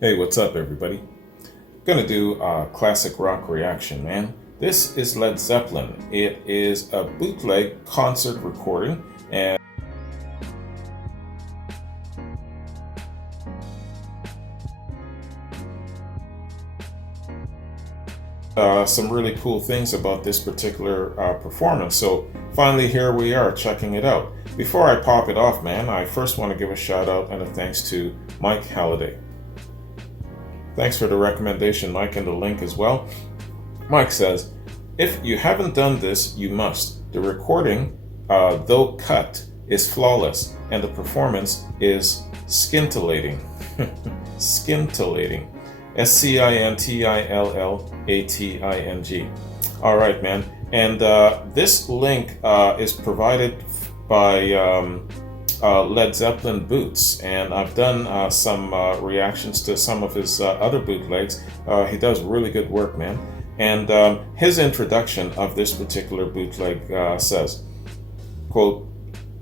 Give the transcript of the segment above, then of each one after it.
Hey, what's up, everybody? Gonna do a classic rock reaction, man. This is Led Zeppelin. It is a bootleg concert recording, and some really cool things about this particular performance. So finally, here we are checking it out. Before I pop it off, man, I first want to give a shout out and a thanks to Mike Halliday. Thanks for the recommendation, Mike, and the link as well. Mike says, if you haven't done this, you must. The recording, though cut, is flawless, and the performance is scintillating. Scintillating. SCINTILLATING. All right, man. And this link is provided by Led Zeppelin Boots, and I've done some reactions to some of his other bootlegs. He does really good work, man. And his introduction of this particular bootleg says, quote,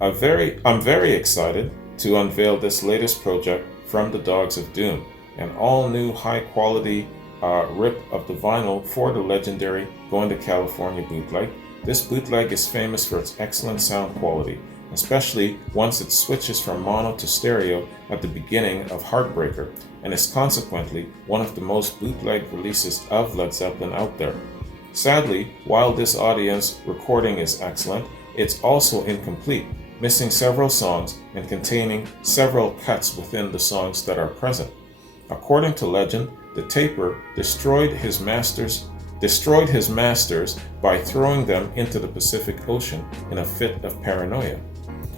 I'm very excited to unveil this latest project from the Dogs of Doom, an all-new high-quality rip of the vinyl for the legendary Going to California bootleg. This bootleg is famous for its excellent sound quality, especially once it switches from mono to stereo at the beginning of Heartbreaker, and is consequently one of the most bootleg releases of Led Zeppelin out there. Sadly, while this audience recording is excellent, it's also incomplete, missing several songs and containing several cuts within the songs that are present. According to legend, the taper destroyed his masters by throwing them into the Pacific Ocean in a fit of paranoia.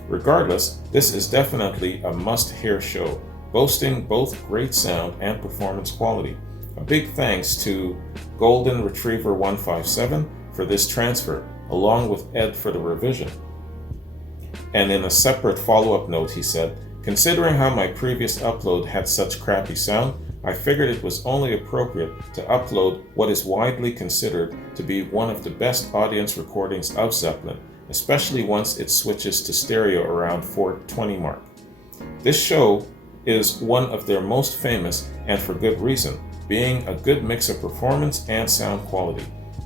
Regardless, this is definitely a must-hear show, boasting both great sound and performance quality. A big thanks to Golden Retriever 157 for this transfer, along with Ed for the revision. And in a separate follow-up note, he said, considering how my previous upload had such crappy sound, I figured it was only appropriate to upload what is widely considered to be one of the best audience recordings of Zeppelin, especially once it switches to stereo around 420 mark. This show is one of their most famous, and for good reason, being a good mix of performance and sound quality.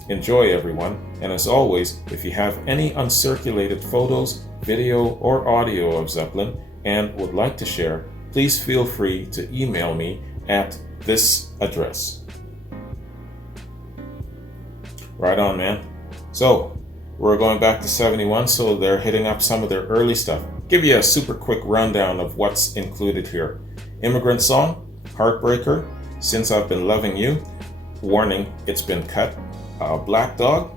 Enjoy, everyone, and as always, if you have any uncirculated photos, video, or audio of Zeppelin and would like to share, please feel free to email me at this address. Right on, man. So, we're going back to 71, so they're hitting up some of their early stuff. Give you a super quick rundown of what's included here. Immigrant Song, Heartbreaker, Since I've Been Loving You, warning, it's been cut. Black Dog,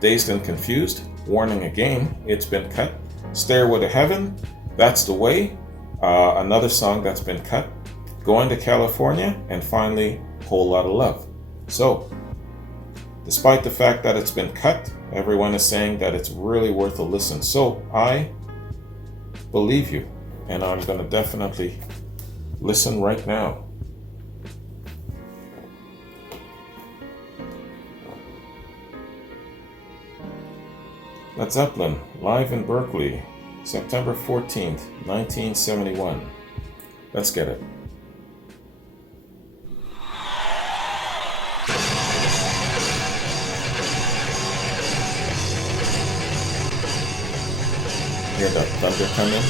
Dazed and Confused, warning again, it's been cut. Stairway to Heaven, That's the Way, another song that's been cut. Going to California, and finally, Whole Lotta Love. So, despite the fact that it's been cut, everyone is saying that it's really worth a listen. So I believe you, and I'm going to definitely listen right now. Led Zeppelin, live in Berkeley, September 14th, 1971. Let's get it. Hear that thunder come in?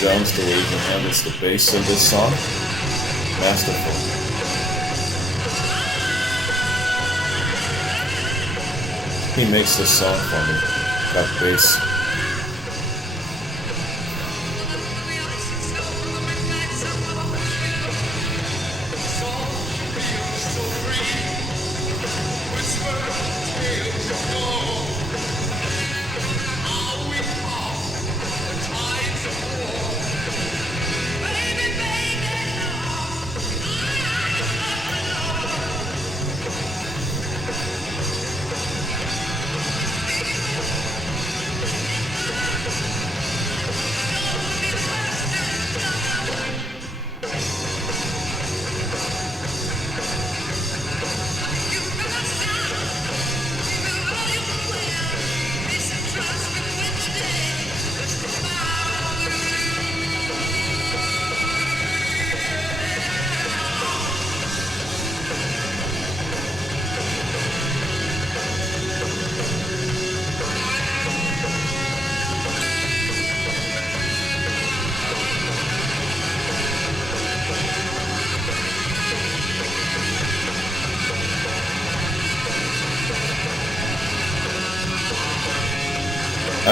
Jones, the way he handles the bass in this song, masterful. He makes this song for me, that bass.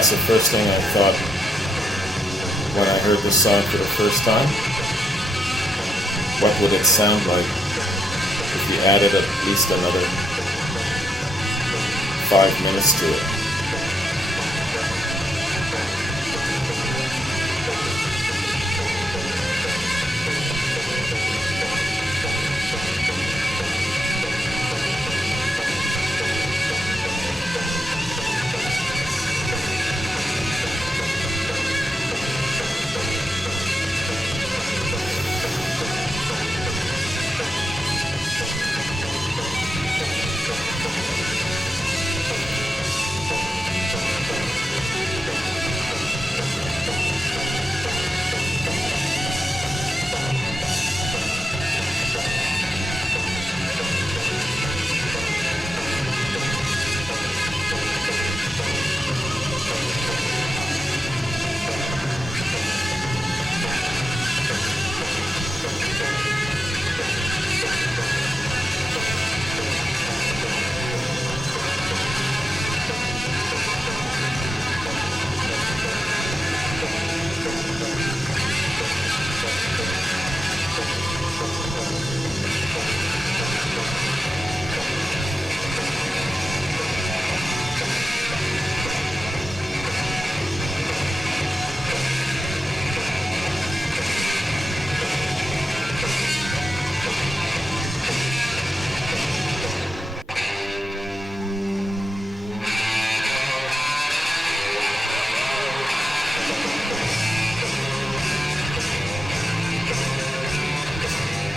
that's the first thing I thought when I heard this song for the first time. What would it sound like if you added at least another 5 minutes to it?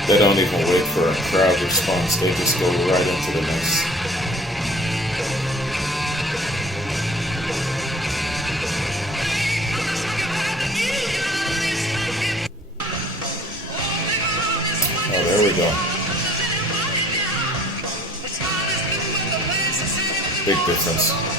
They don't even wait for a crowd response, they just go right into the mix. Oh, there we go. Big difference.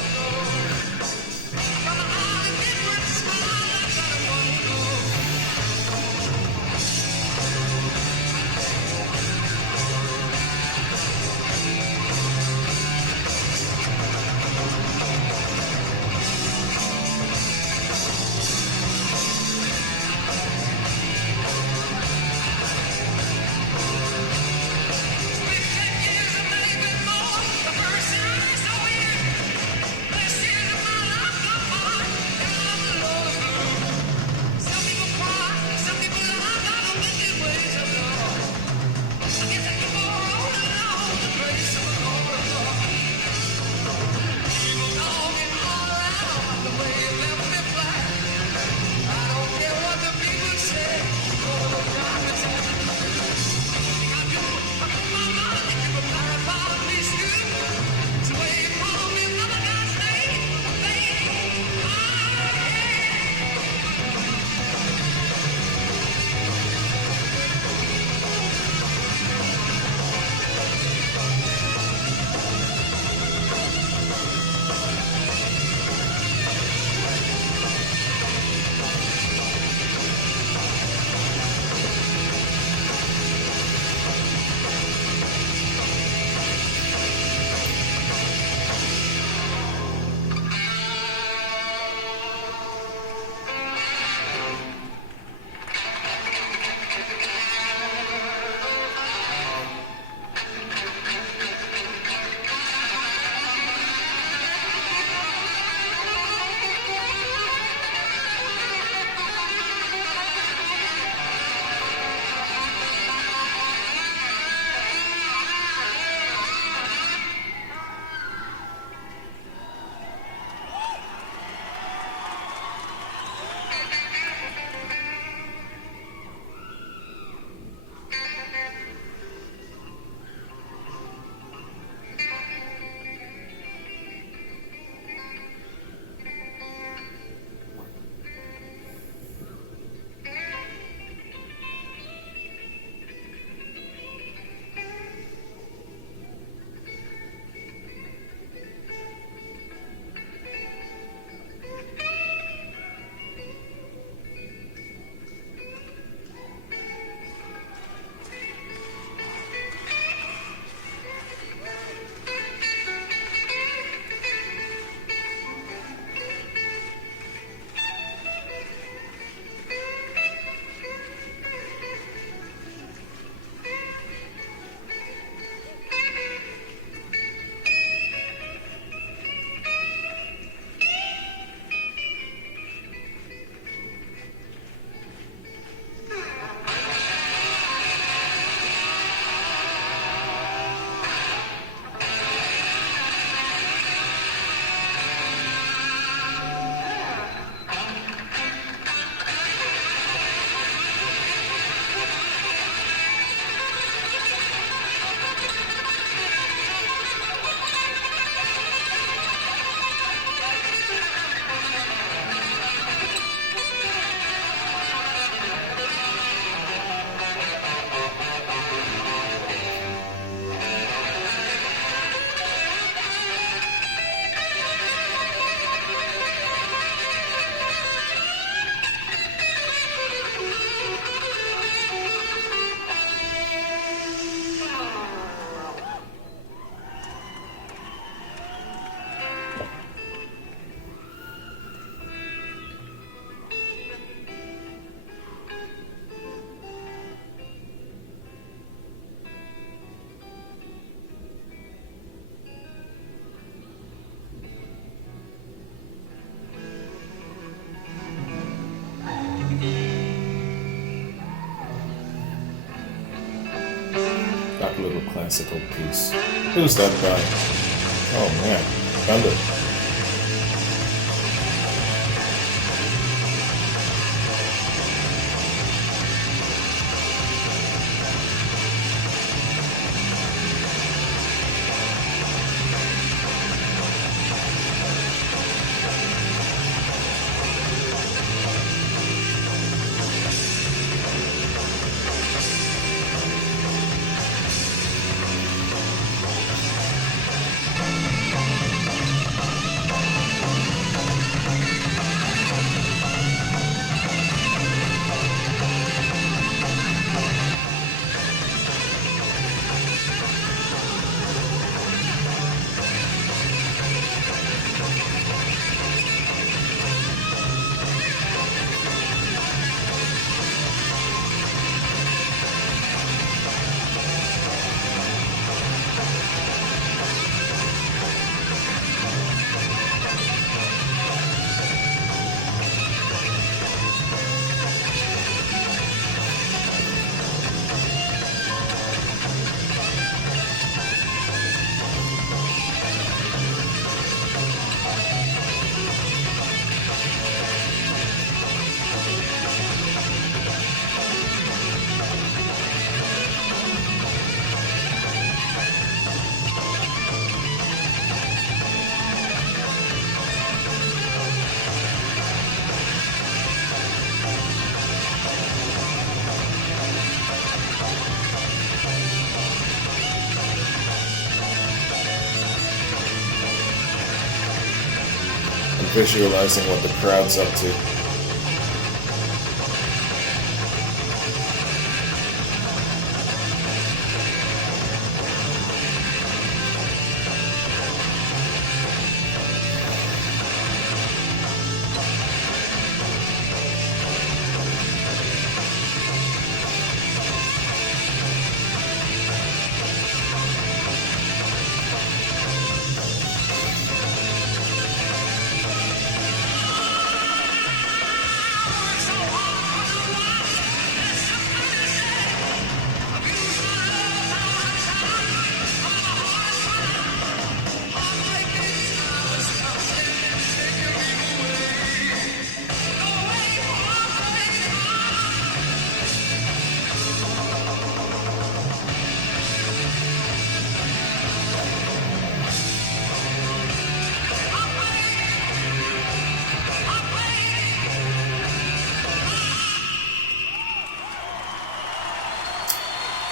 classical piece. Who's that guy? Oh man, found it. Visualizing what the crowd's up to.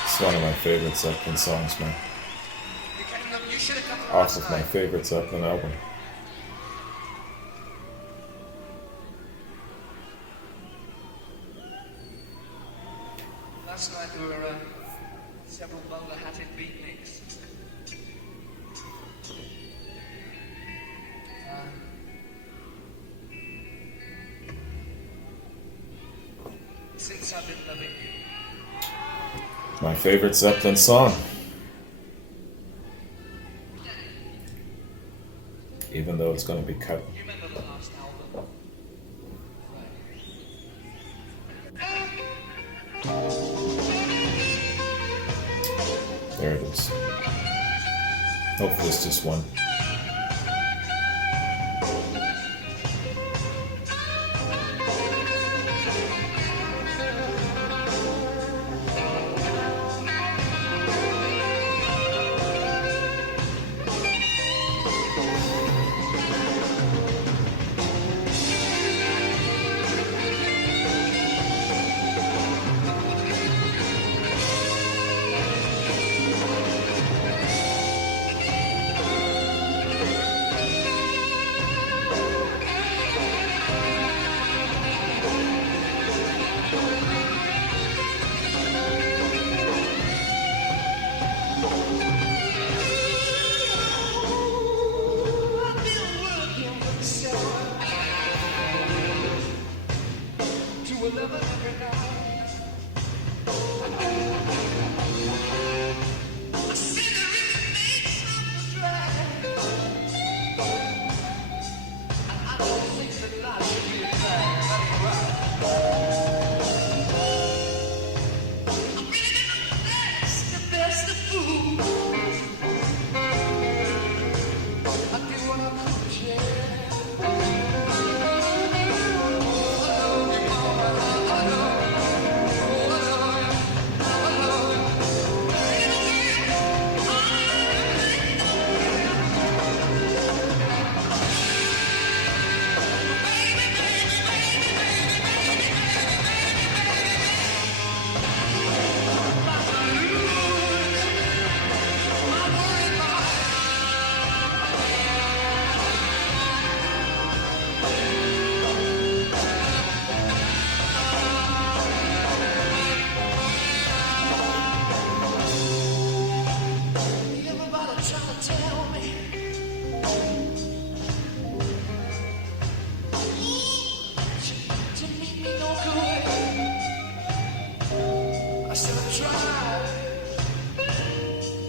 It's one of my favorite Zeppelin songs, man. Off of my favorite Zeppelin album. Last night there were several bowler-hatted beatniks. Since I've been loving you. My favorite Zeppelin song. Even though it's going to be cut. You remember the last album? There it is. Hopefully it's just one. Fool. no good. I said I tried.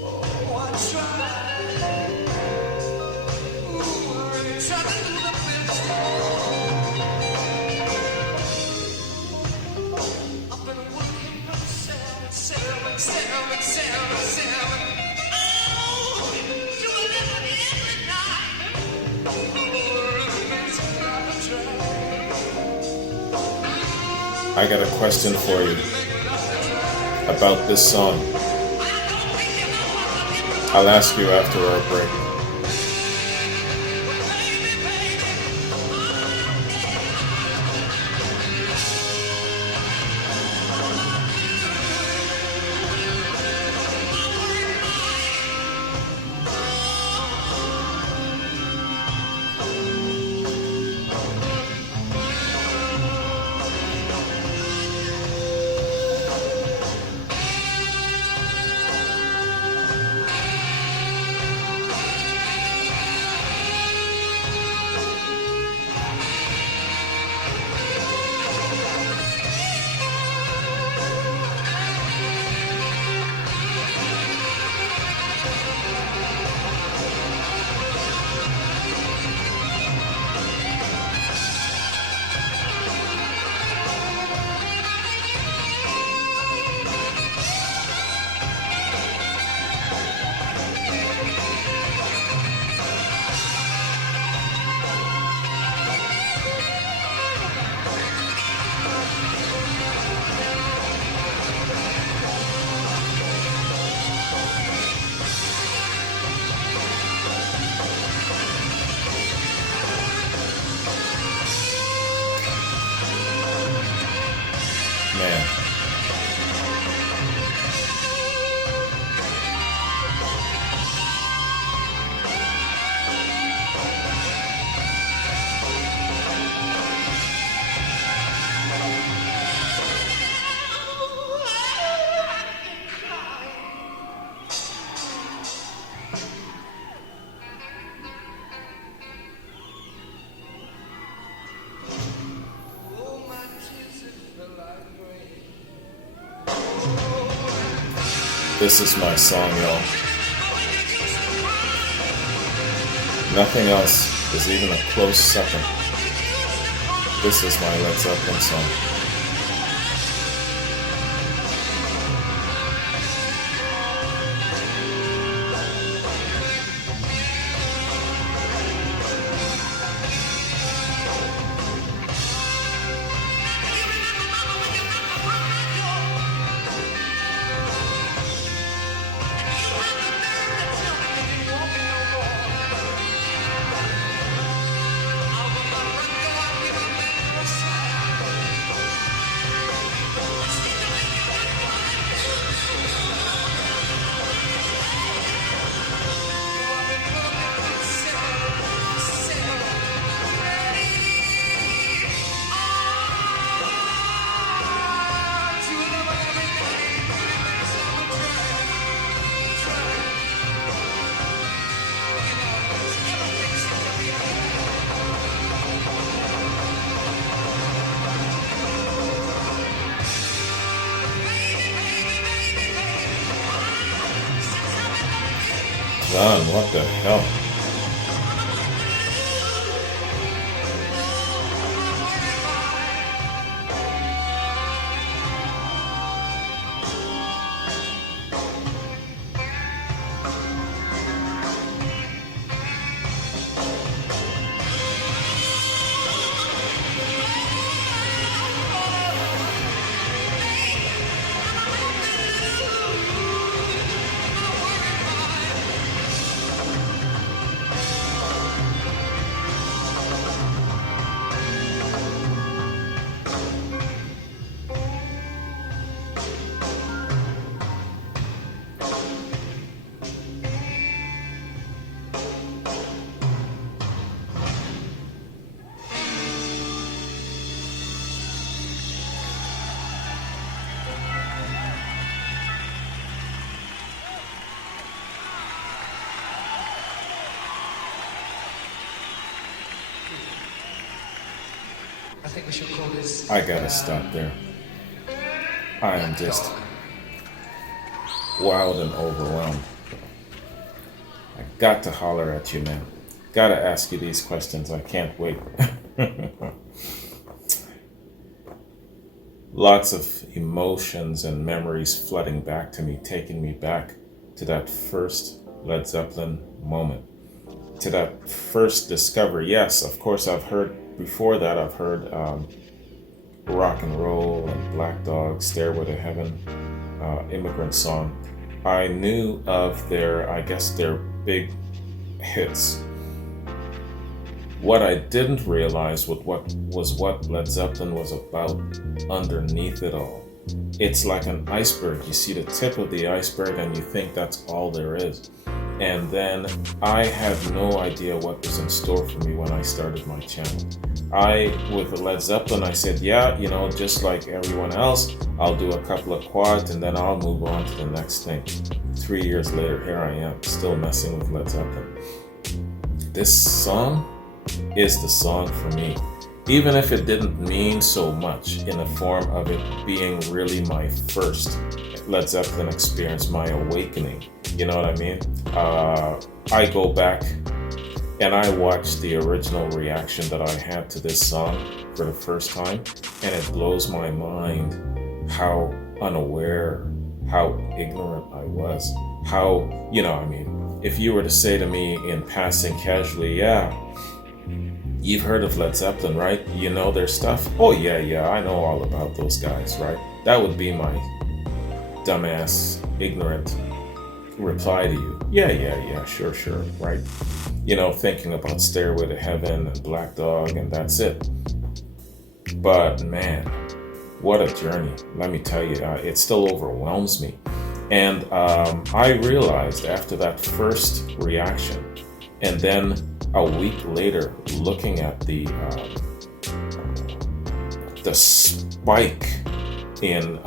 Oh, I tried. Ooh, I really tried to do the best. I've been working from 7. Oh, to 11 every night. I got a question for you about this song. I'll ask you after our break. Man. Oh, my tears, it felt like rain. This is my song, y'all. Nothing else is even a close second. This is my Led Zeppelin song. John, what the hell? think we should call this. I gotta stop there. I am just wild and overwhelmed. I got to holler at you, man. Gotta ask you these questions. I can't wait. Lots of emotions and memories flooding back to me, taking me back to that first Led Zeppelin moment, to that first discovery. Yes, of course, I've heard before that. I've heard Rock and Roll and Black Dog, Stairway to Heaven, Immigrant Song. I knew of their big hits. What I didn't realize was what Led Zeppelin was about underneath it all. It's like an iceberg. You see the tip of the iceberg and you think that's all there is. And then I had no idea what was in store for me when I started my channel. With Led Zeppelin, I said, yeah, just like everyone else, I'll do a couple of quads and then I'll move on to the next thing. 3 years later, here I am, still messing with Led Zeppelin. This song is the song for me. Even if it didn't mean so much in the form of it being really my first Led Zeppelin experience, my awakening, you know what I mean? I go back and I watch the original reaction that I had to this song for the first time, and it blows my mind how unaware, how ignorant I was, how, if you were to say to me in passing casually, yeah, you've heard of Led Zeppelin, right? You know their stuff? Oh, yeah, I know all about those guys, right? That would be my dumbass, ignorant reply to you. Yeah, sure, right? Thinking about Stairway to Heaven and Black Dog, and that's it. But man, what a journey. Let me tell you, it still overwhelms me. And I realized after that first reaction, and then a week later, looking at the spike in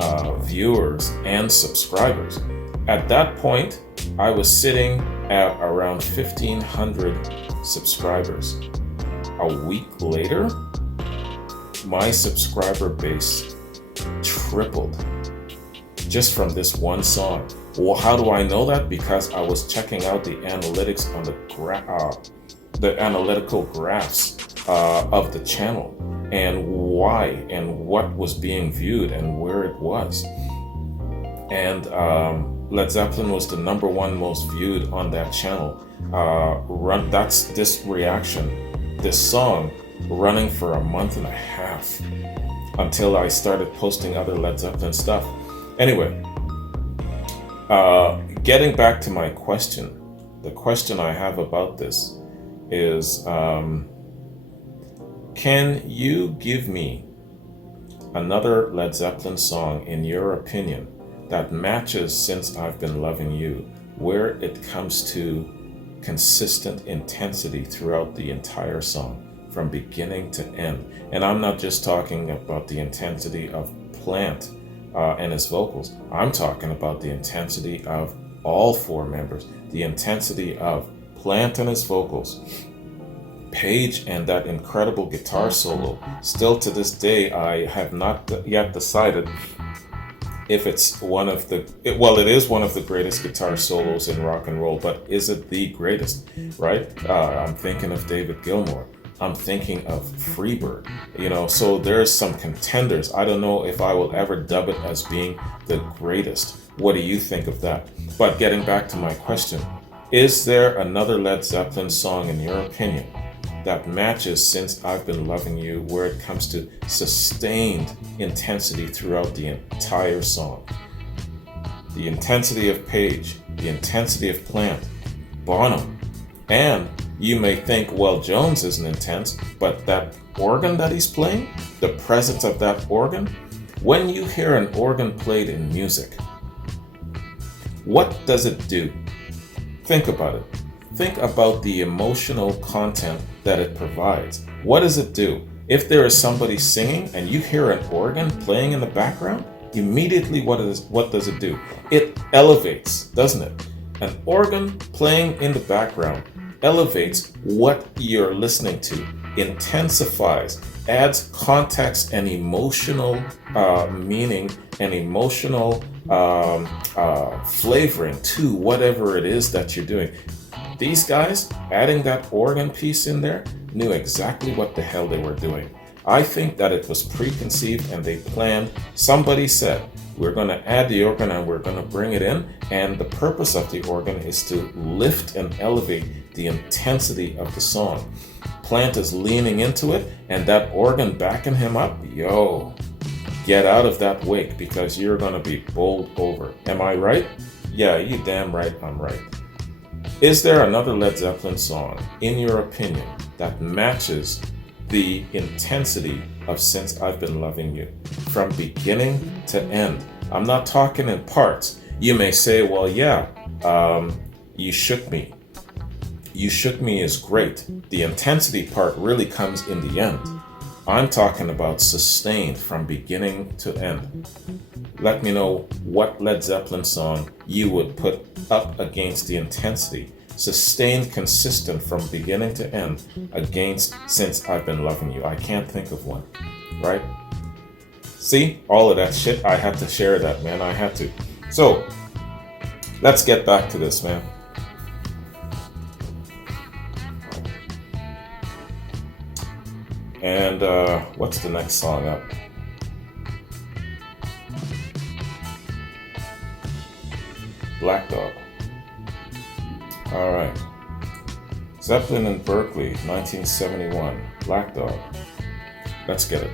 viewers and subscribers. At that point, I was sitting at around 1,500 subscribers. A week later, my subscriber base tripled just from this one song. Well, how do I know that? Because I was checking out the analytics on the analytical graphs of the channel, and why and what was being viewed and where it was. And Led Zeppelin was the number one most viewed on that channel. That's this reaction, this song, running for a month and a half until I started posting other Led Zeppelin stuff. Anyway, getting back to my question, the question I have about this is, can you give me another Led Zeppelin song, in your opinion, that matches Since I've Been Loving You, where it comes to consistent intensity throughout the entire song, from beginning to end? And I'm not just talking about the intensity of Plant and his vocals. I'm talking about the intensity of all four members, the intensity of Plant and his vocals, Page and that incredible guitar solo. Still to this day, I have not yet decided if it's one of the, well, it is one of the greatest guitar solos in rock and roll, but is it the greatest, right? I'm thinking of David Gilmour. I'm thinking of Freebird, so there's some contenders. I don't know if I will ever dub it as being the greatest. What do you think of that? But getting back to my question, is there another Led Zeppelin song, in your opinion, that matches Since I've Been Loving You, where it comes to sustained intensity throughout the entire song? The intensity of Page, the intensity of Plant, Bonham, and you may think, well, Jones isn't intense, but that organ that he's playing, the presence of that organ, when you hear an organ played in music, what does it do? Think about it. Think about the emotional content that it provides. What does it do? If there is somebody singing and you hear an organ playing in the background, immediately what does it do? It elevates, doesn't it? An organ playing in the background elevates what you're listening to, intensifies, adds context and emotional meaning and emotional flavoring to whatever it is that you're doing. These guys, adding that organ piece in there, knew exactly what the hell they were doing. I think that it was preconceived and they planned. Somebody said, we're going to add the organ and we're going to bring it in. And the purpose of the organ is to lift and elevate the intensity of the song. Plant is leaning into it, and that organ backing him up. Yo, get out of that wake because you're going to be bowled over. Am I right? Yeah, you damn right I'm right. Is there another Led Zeppelin song, in your opinion, that matches the intensity of Since I've Been Loving You from beginning to end? I'm not talking in parts. You may say, well, yeah, You Shook Me. You Shook Me is great. The intensity part really comes in the end. I'm talking about sustained from beginning to end. Let me know what Led Zeppelin song you would put up against the intensity. Sustained, consistent from beginning to end against Since I've Been Loving You. I can't think of one, right? See, all of that shit, I had to share that, man. I had to. So, let's get back to this, man. And what's the next song up? Black Dog. All right. Zeppelin in Berkeley, 1971. Black Dog. Let's get it.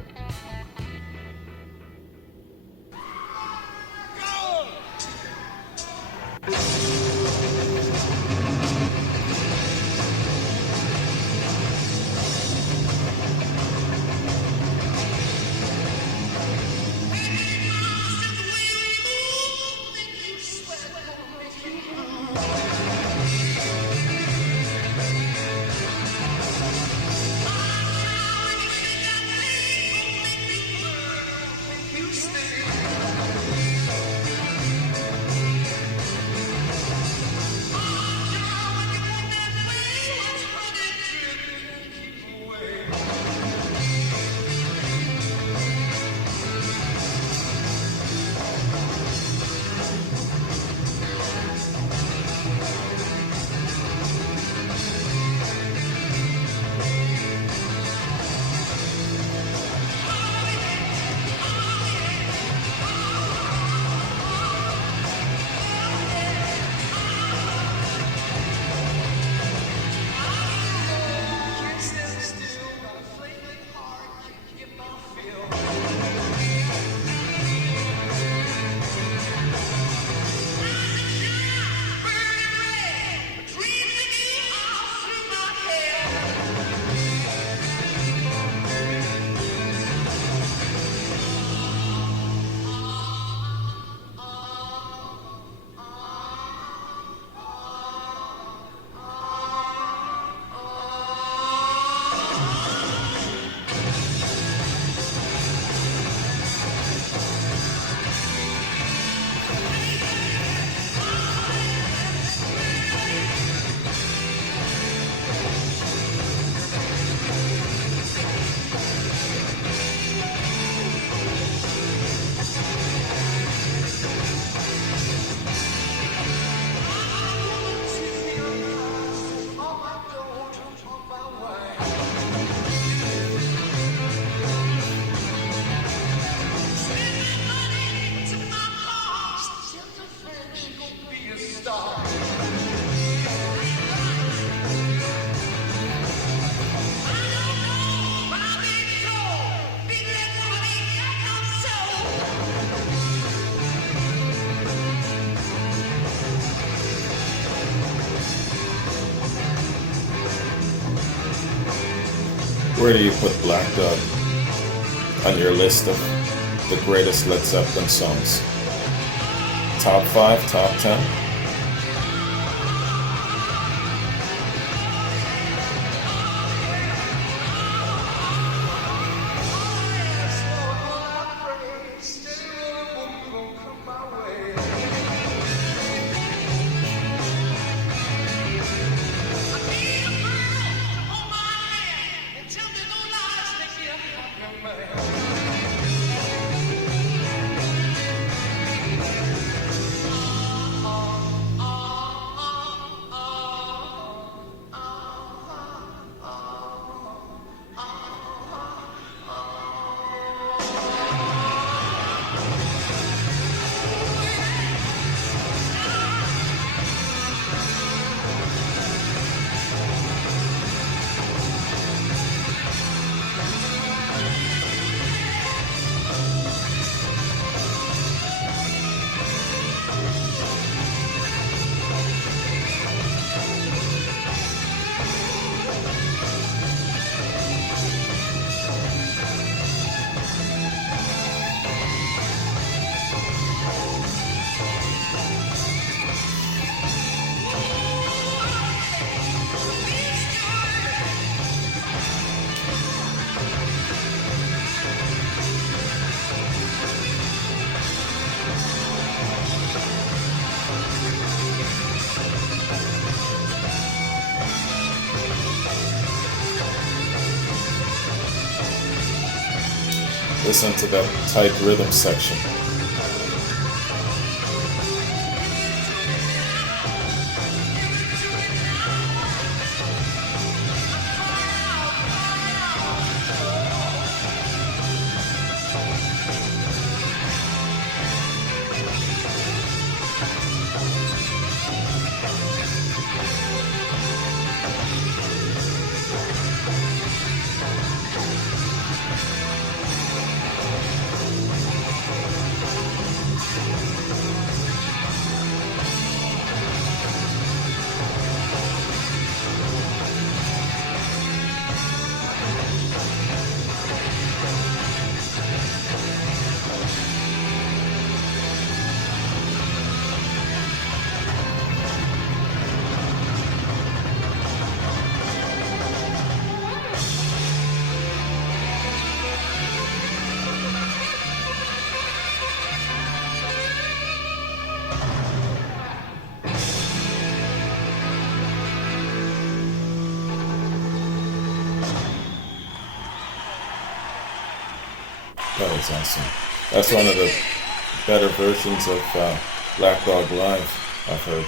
Where do you put Black Dog on your list of the greatest Led Zeppelin songs? Top 5, top 10? this into that tight rhythm section. That was awesome. That's one of the better versions of Black Dog Live I've heard.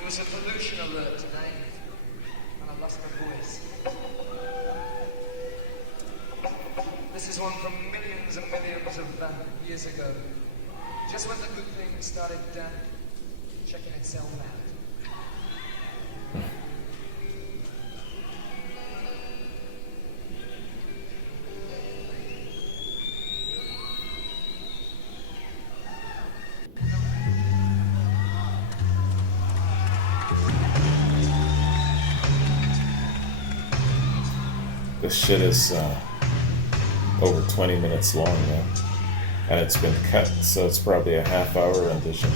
It was a pollution alert today, and I lost my voice. This is one from millions and millions of years ago, just when the good thing started checking itself out. This shit is over 20 minutes long now, and it's been cut, so it's probably a half-hour rendition.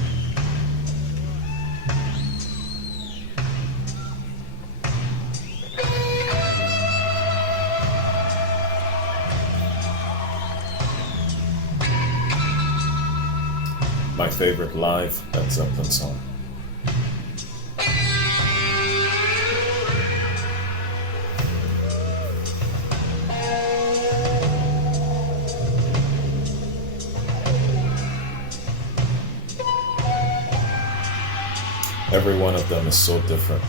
My favorite live Led Zeppelin song. Every one of them is so different.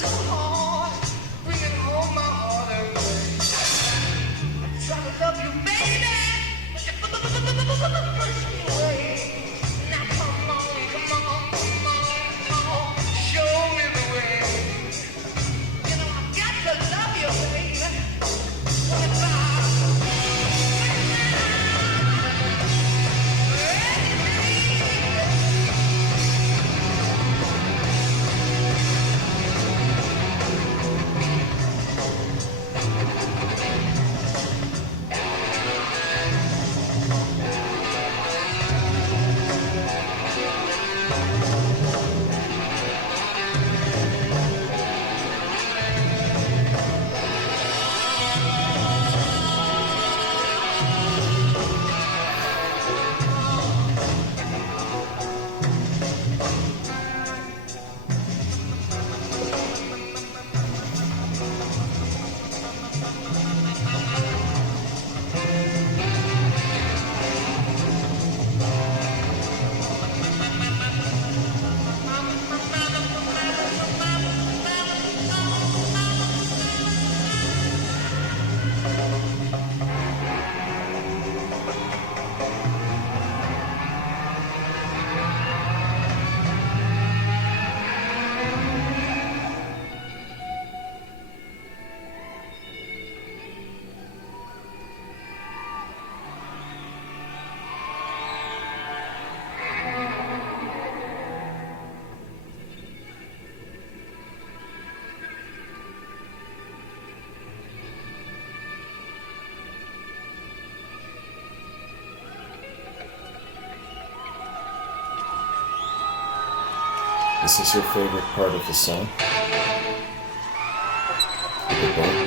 so hard, bringing all my heart away. Try to love you, baby, but you push me away. Now come on, come on, come on, come on, show me the way. You know I've got to love you, baby. This is your favorite part of the song? The boat?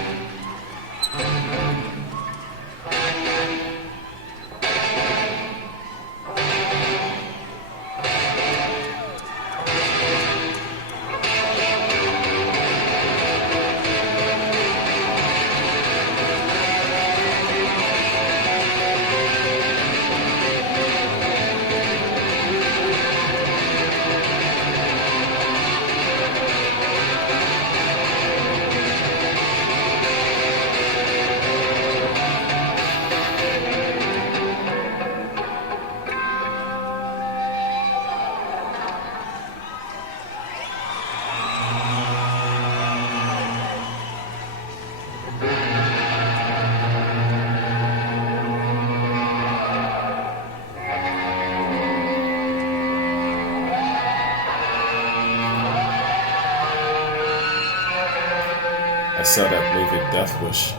I saw that movie Death Wish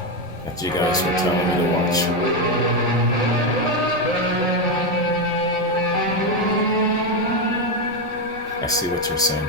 that you guys were telling me to watch. I see what you're saying.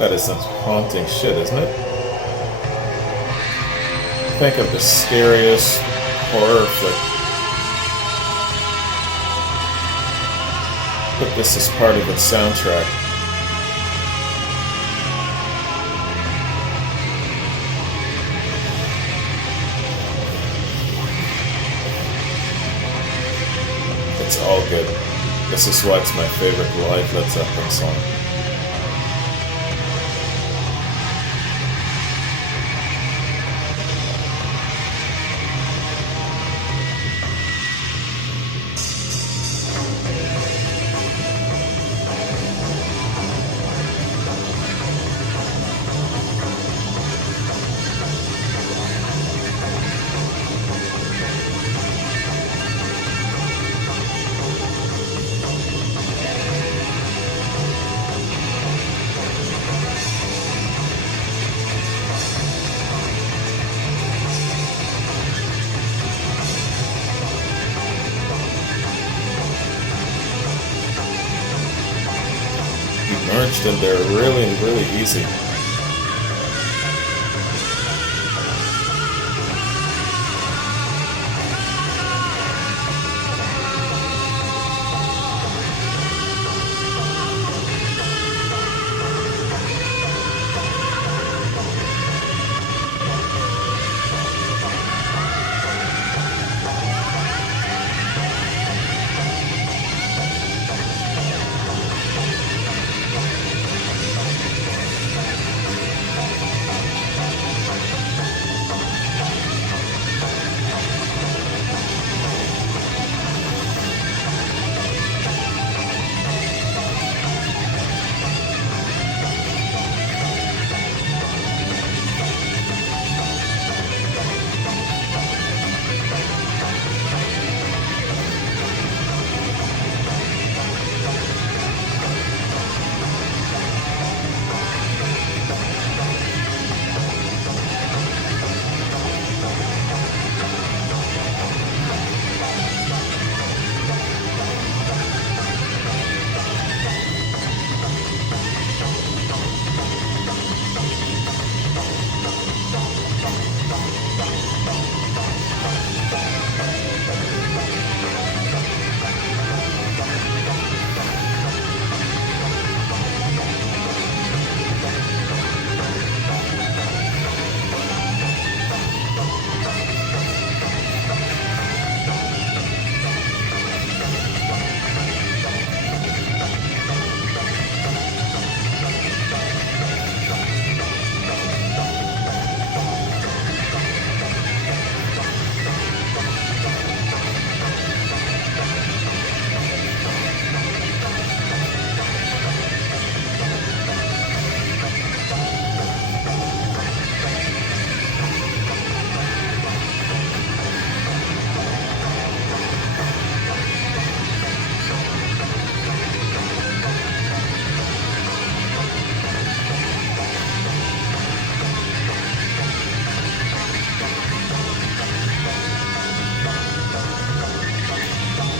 That is some haunting shit, isn't it? Think of the scariest horror flick. Put this as part of its soundtrack. It's all good. This is why it's my favorite live Led Zeppelin song. Merged and they're really easy.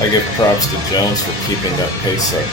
I give props to Jones for keeping that pace up.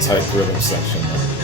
Tight rhythm section.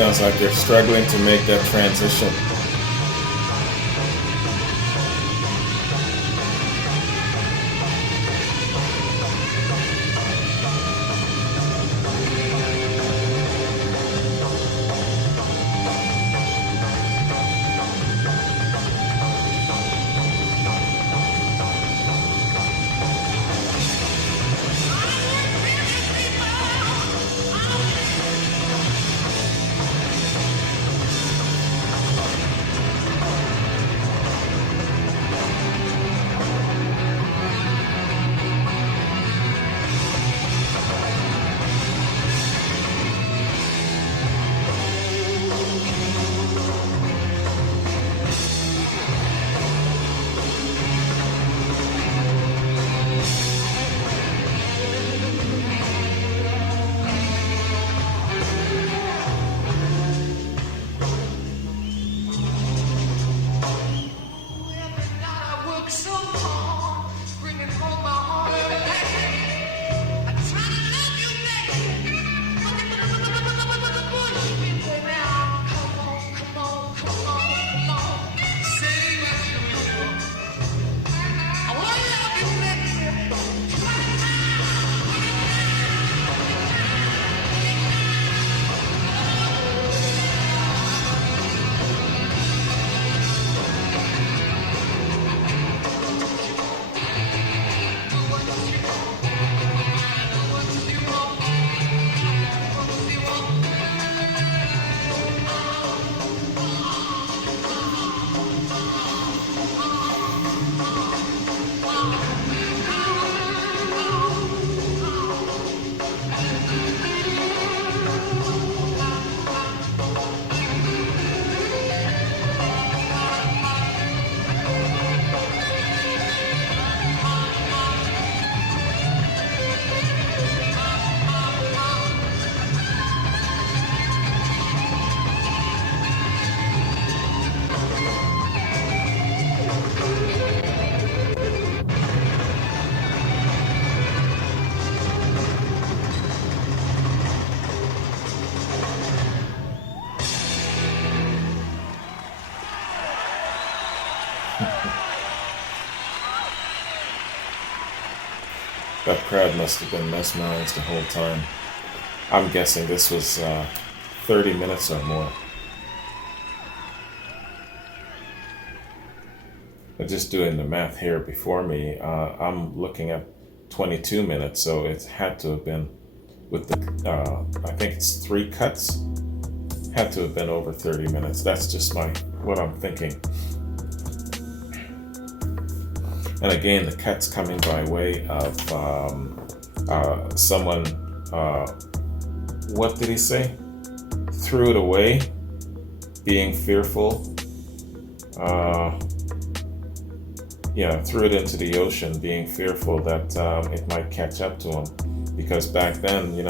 Sounds like they're struggling to make that transition. That crowd must have been mesmerized the whole time. I'm guessing this was 30 minutes or more. But just doing the math here before me, I'm looking at 22 minutes, so it had to have been with the, I think it's 3 cuts, had to have been over 30 minutes. That's just what I'm thinking. And again, the cuts coming by way of someone, what did he say? Threw it away, being fearful. Threw it into the ocean, being fearful that it might catch up to him. Because back then,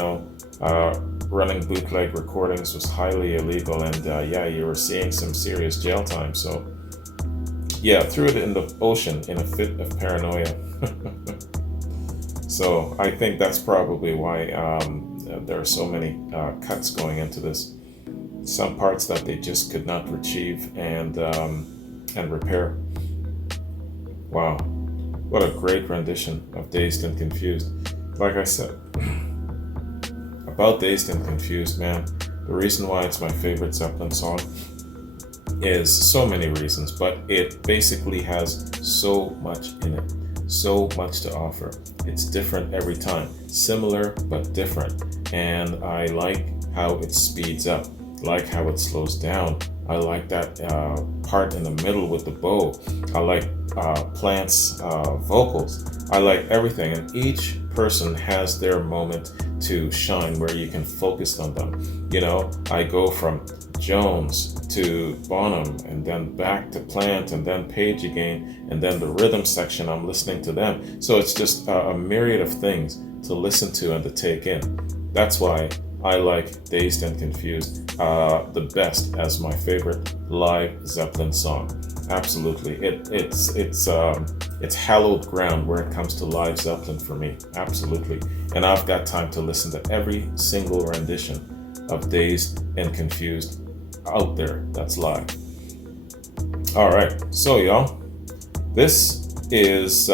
running bootleg recordings was highly illegal, and you were seeing some serious jail time. So, threw it in the ocean in a fit of paranoia. So I think that's probably why there are so many cuts going into this. Some parts that they just could not retrieve and repair. Wow, what a great rendition of Dazed and Confused. Like I said, about Dazed and Confused, man, the reason why it's my favorite Zeppelin song is so many reasons, but it basically has so much in it, so much to offer. It's different every time, similar but different, and I like how it speeds up, like how it slows down. I like that part in the middle with the bow. I like Plant's vocals. I like everything, and each person has their moment to shine where you can focus on them. I go from Jones to Bonham, and then back to Plant, and then Page again, and then the rhythm section, I'm listening to them. So it's just a myriad of things to listen to and to take in. That's why I like Dazed and Confused the best as my favorite live Zeppelin song. Absolutely, it's hallowed ground where it comes to live Zeppelin for me. Absolutely, and I've got time to listen to every single rendition of Dazed and Confused out there that's live. All right, so y'all, this is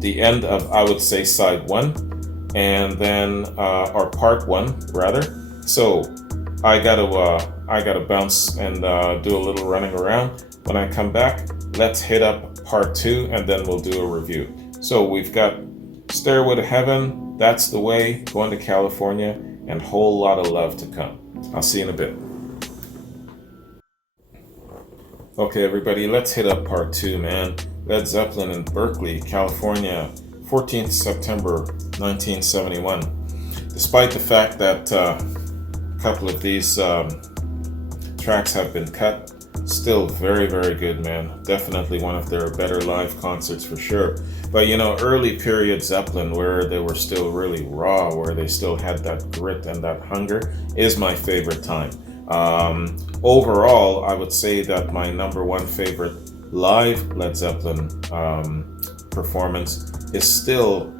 the end of, I would say, side 1, and then or part 1 rather. So I gotta bounce and do a little running around. When I come back, let's hit up part 2, and then we'll do a review. So we've got Stairway to Heaven, That's the Way, Going to California, and Whole Lot of Love to come. I'll see you in a bit. Okay, everybody, let's hit up part 2, man. Led Zeppelin in Berkeley, California, 14th September 1971. Despite the fact that a couple of these tracks have been cut, still very, very good, man. Definitely one of their better live concerts for sure. But early period Zeppelin, where they were still really raw, where they still had that grit and that hunger, is my favorite time. Overall, I would say that my number 1 favorite live Led Zeppelin performance is still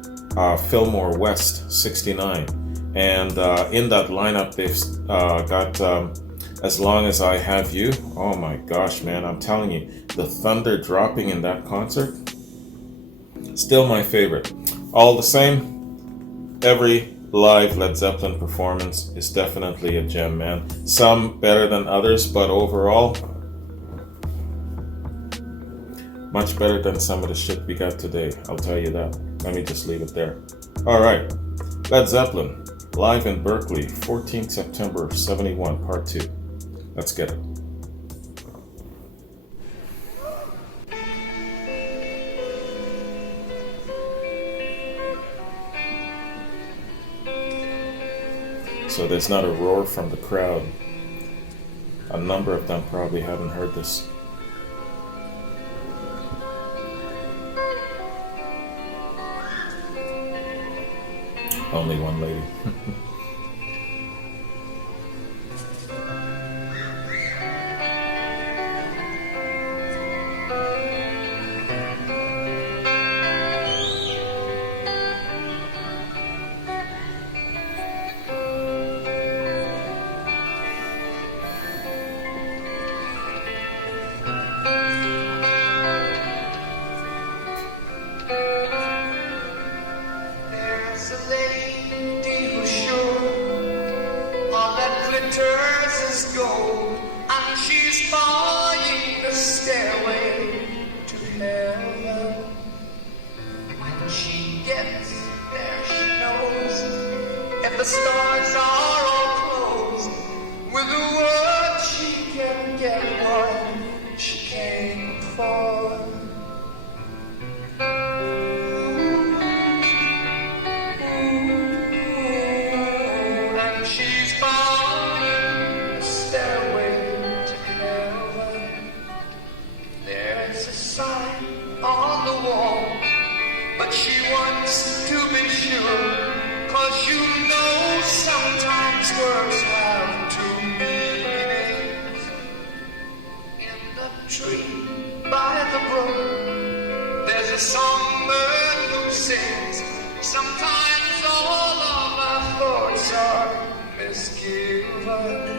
Fillmore West 69. And in that lineup, they've got As Long As I Have You. Oh my gosh, man, I'm telling you, the thunder dropping in that concert, still my favorite. All the same, every live Led Zeppelin performance is definitely a gem, man. Some better than others, but overall, much better than some of the shit we got today, I'll tell you that. Let me just leave it there. Alright, Led Zeppelin, live in Berkeley, 14th September 71, part 2. Let's get it. So there's not a roar from the crowd. A number of them probably haven't heard this. Only one lady. enters as gold, and she's buying the stairway to heaven. When she gets there, she knows if the stars are all closed, with a word she can get what she came for. And she's buying a stairway to heaven. There's a sign on the wall, but she wants to be sure, 'cause you know sometimes words have two meanings. In the tree by the brook, there's a songbird who sings. Sometimes all of our thoughts are misgiven.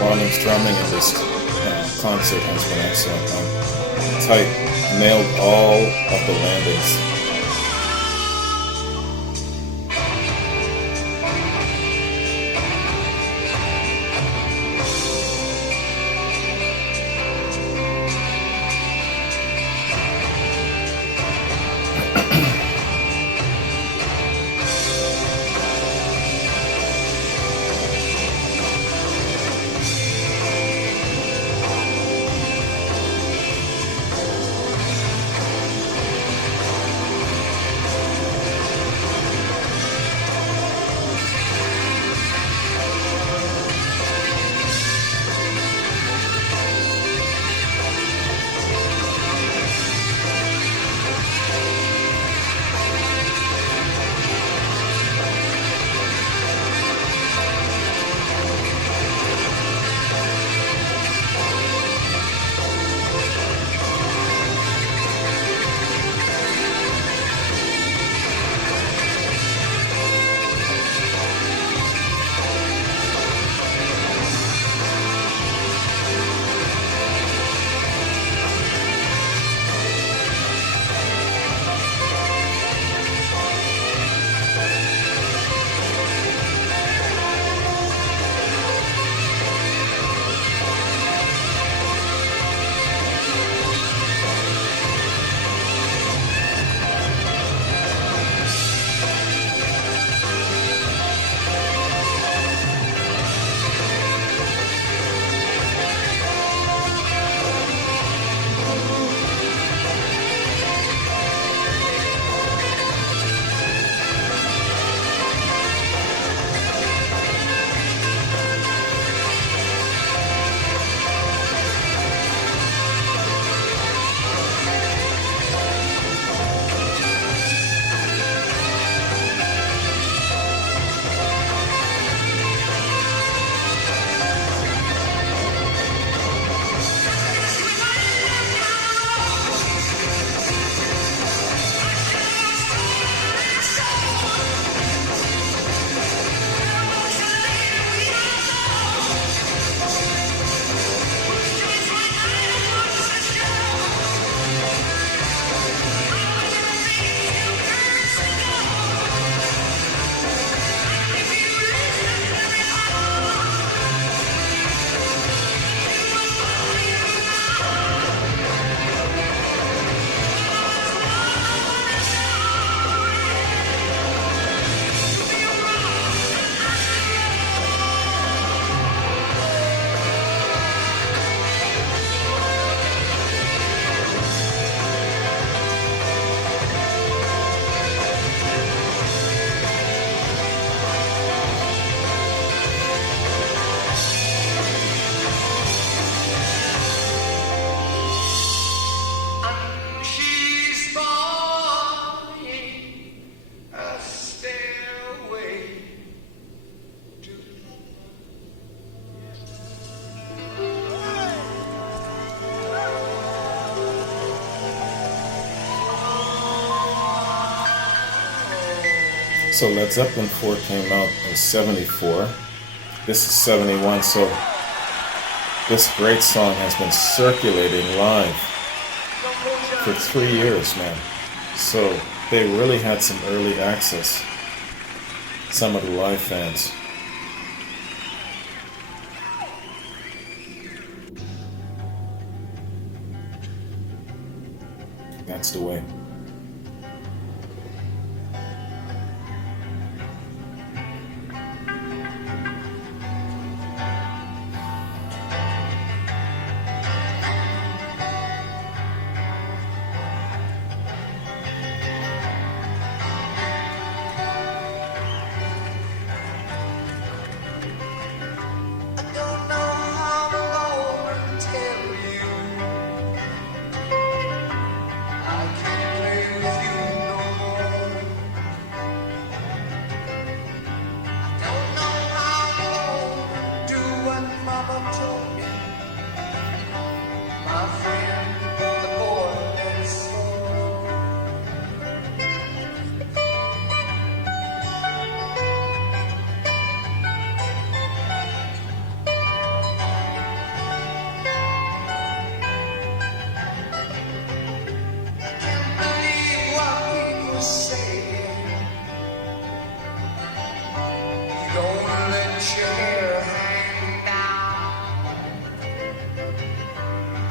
Bonham's drumming in this concert has been excellent. Tight, nailed all of the landings. So Led Zeppelin 4 came out in 74. This is 71, so this great song has been circulating live for 3 years, man. So they really had some early access, some of the live fans. That's the way.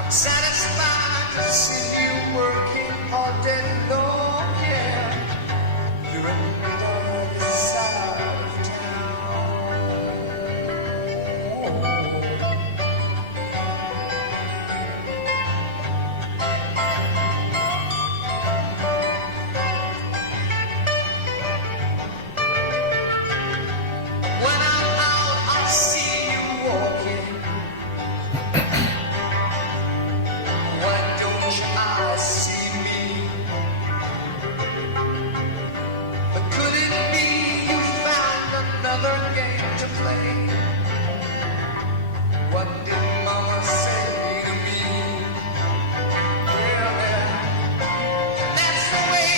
Satisfied to see you working all day long, yeah. You're in the side of town. When I'm out, I see you walking. Why don't your eyes see me? But could it be you found another game to play? What did Mama say to me? Well, that's the way.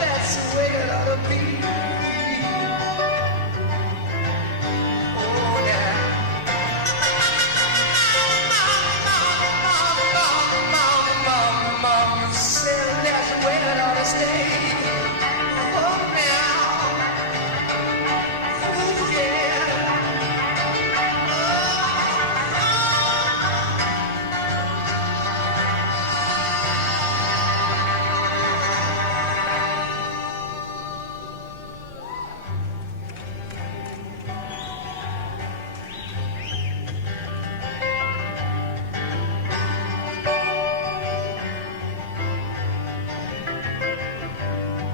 That's the way it ought to be. Oh, yeah. Mom, you said that's the way it ought to stay. Oh, now, oh, yeah.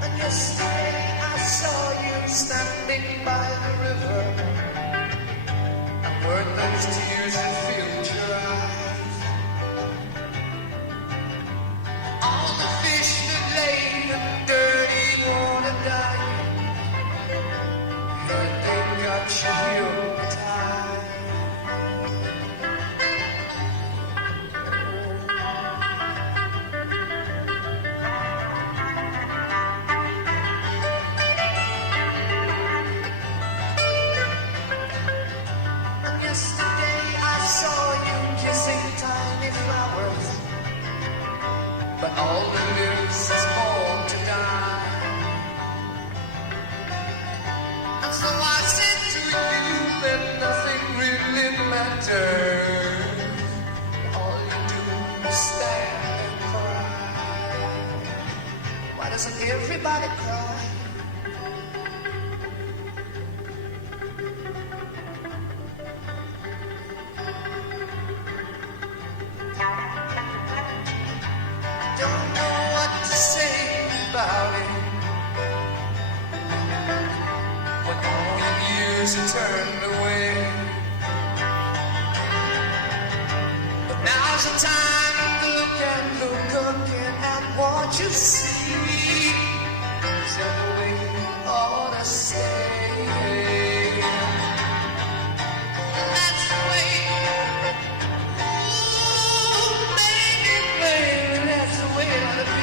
And yesterday I saw you standing by the river. And weren't those tears that filled your eyes? All the fish that lay in dirty water dying, and they got you hypnotized. And yesterday I saw you kissing tiny flowers, but all that lives is born to die. And so I said to you that nothing really matters. All you do is stand and cry. Why doesn't everybody cry? Don't know what to say about it. When all your years are turned away. But now's the time to look again at what you see. So we ought to stay. That's the way. Ooh, baby, baby, that's the way it ought to be.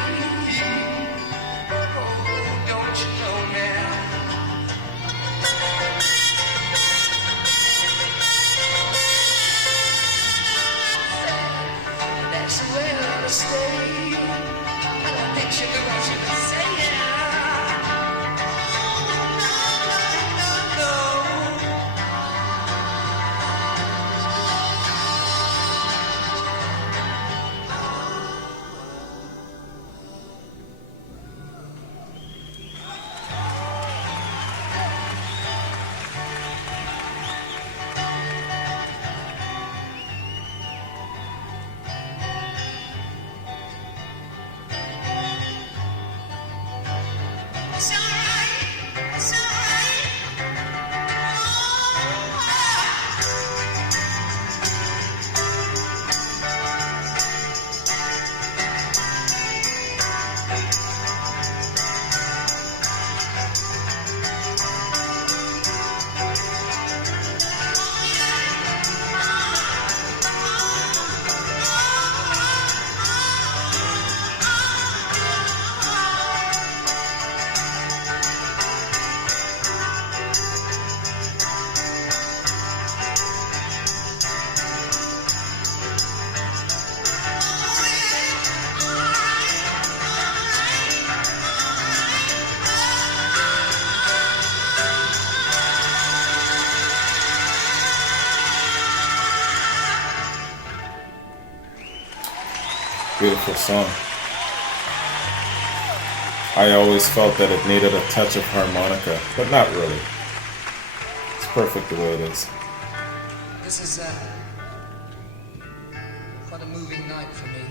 Beautiful song. I always felt that it needed a touch of harmonica, but not really. It's perfect the way it is. This is quite a moving night for me.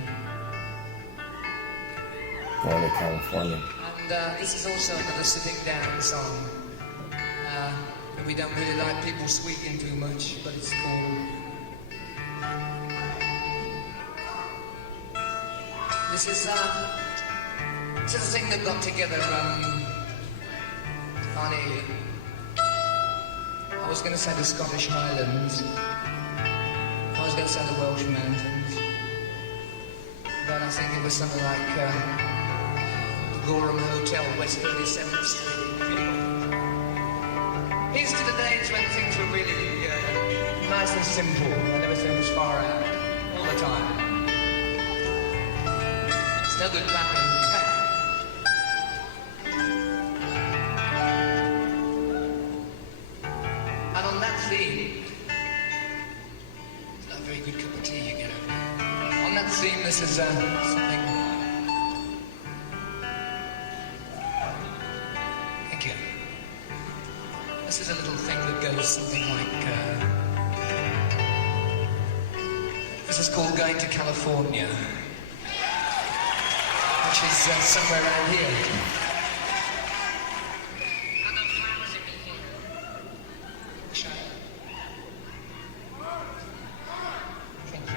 Going to California. And this is also another sitting down song. We don't really like people squeaking too much, but it's cool. This is a thing that got together, Honey. I was going to say the Scottish Highlands. I was going to say the Welsh Mountains. But I think it was something like the Gorham Hotel, West 37th Street. Here's to the days when things were really nice and simple and everything was far out all the time. It's no good clapping. And on that theme, it's not a very good cup of tea you get over here. On that theme, this is something. Thank you. This is a little thing that goes something like, this is called Going to California, which is somewhere around here. Thank you.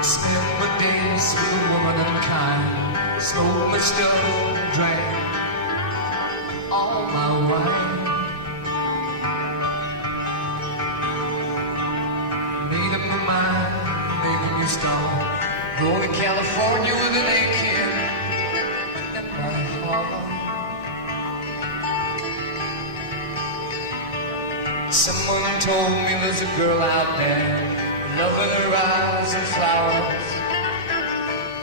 Spend my days with a woman unkind, smoke my stuff and drag all my wine. Made up my mind, maybe we start going to California with an aching in my heart. Someone told me there's a girl out there, loving her eyes and flowers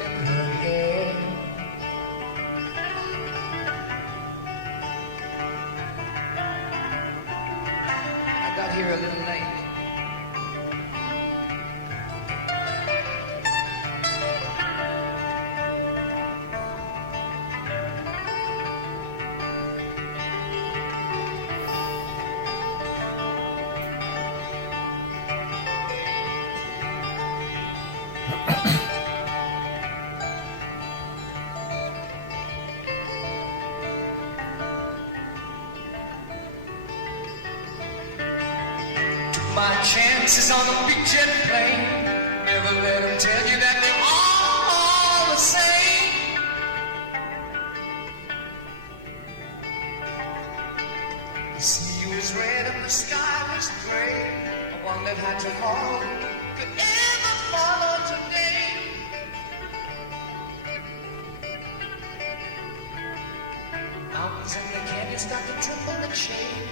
in her hair. I got here a little late. My chances on a big jet plane. Never let them tell you that they're all the same. The sea was red and the sky was gray. I wondered how tomorrow could ever follow today. Mountains and the canyons start to tremble and shake.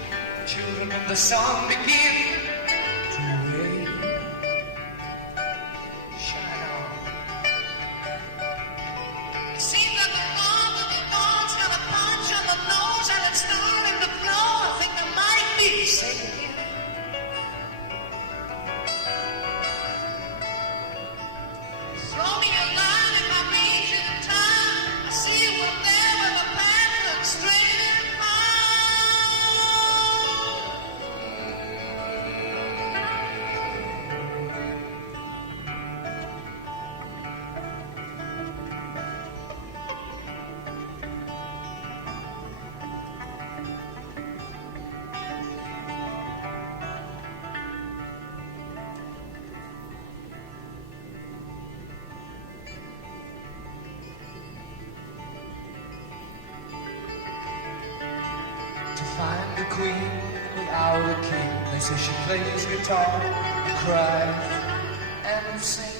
Children of the sun begin to wait. Shine on. It seems like the dawn's got a punch on the nose and it's starting to blow. I think I might be safe again. Slow me a line if I meet you in time. I see you up there with the path looks straight and fine. say she plays guitar, cries, and sings.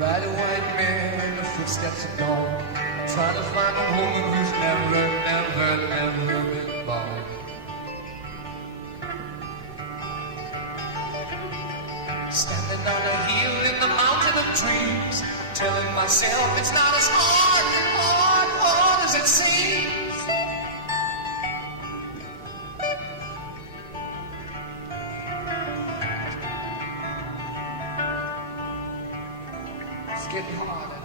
By the white man in the footsteps of dawn, trying to find a woman who's never been born. Standing on a hill in the mountain of dreams, telling myself it's not as hard as it seems. It's getting harder.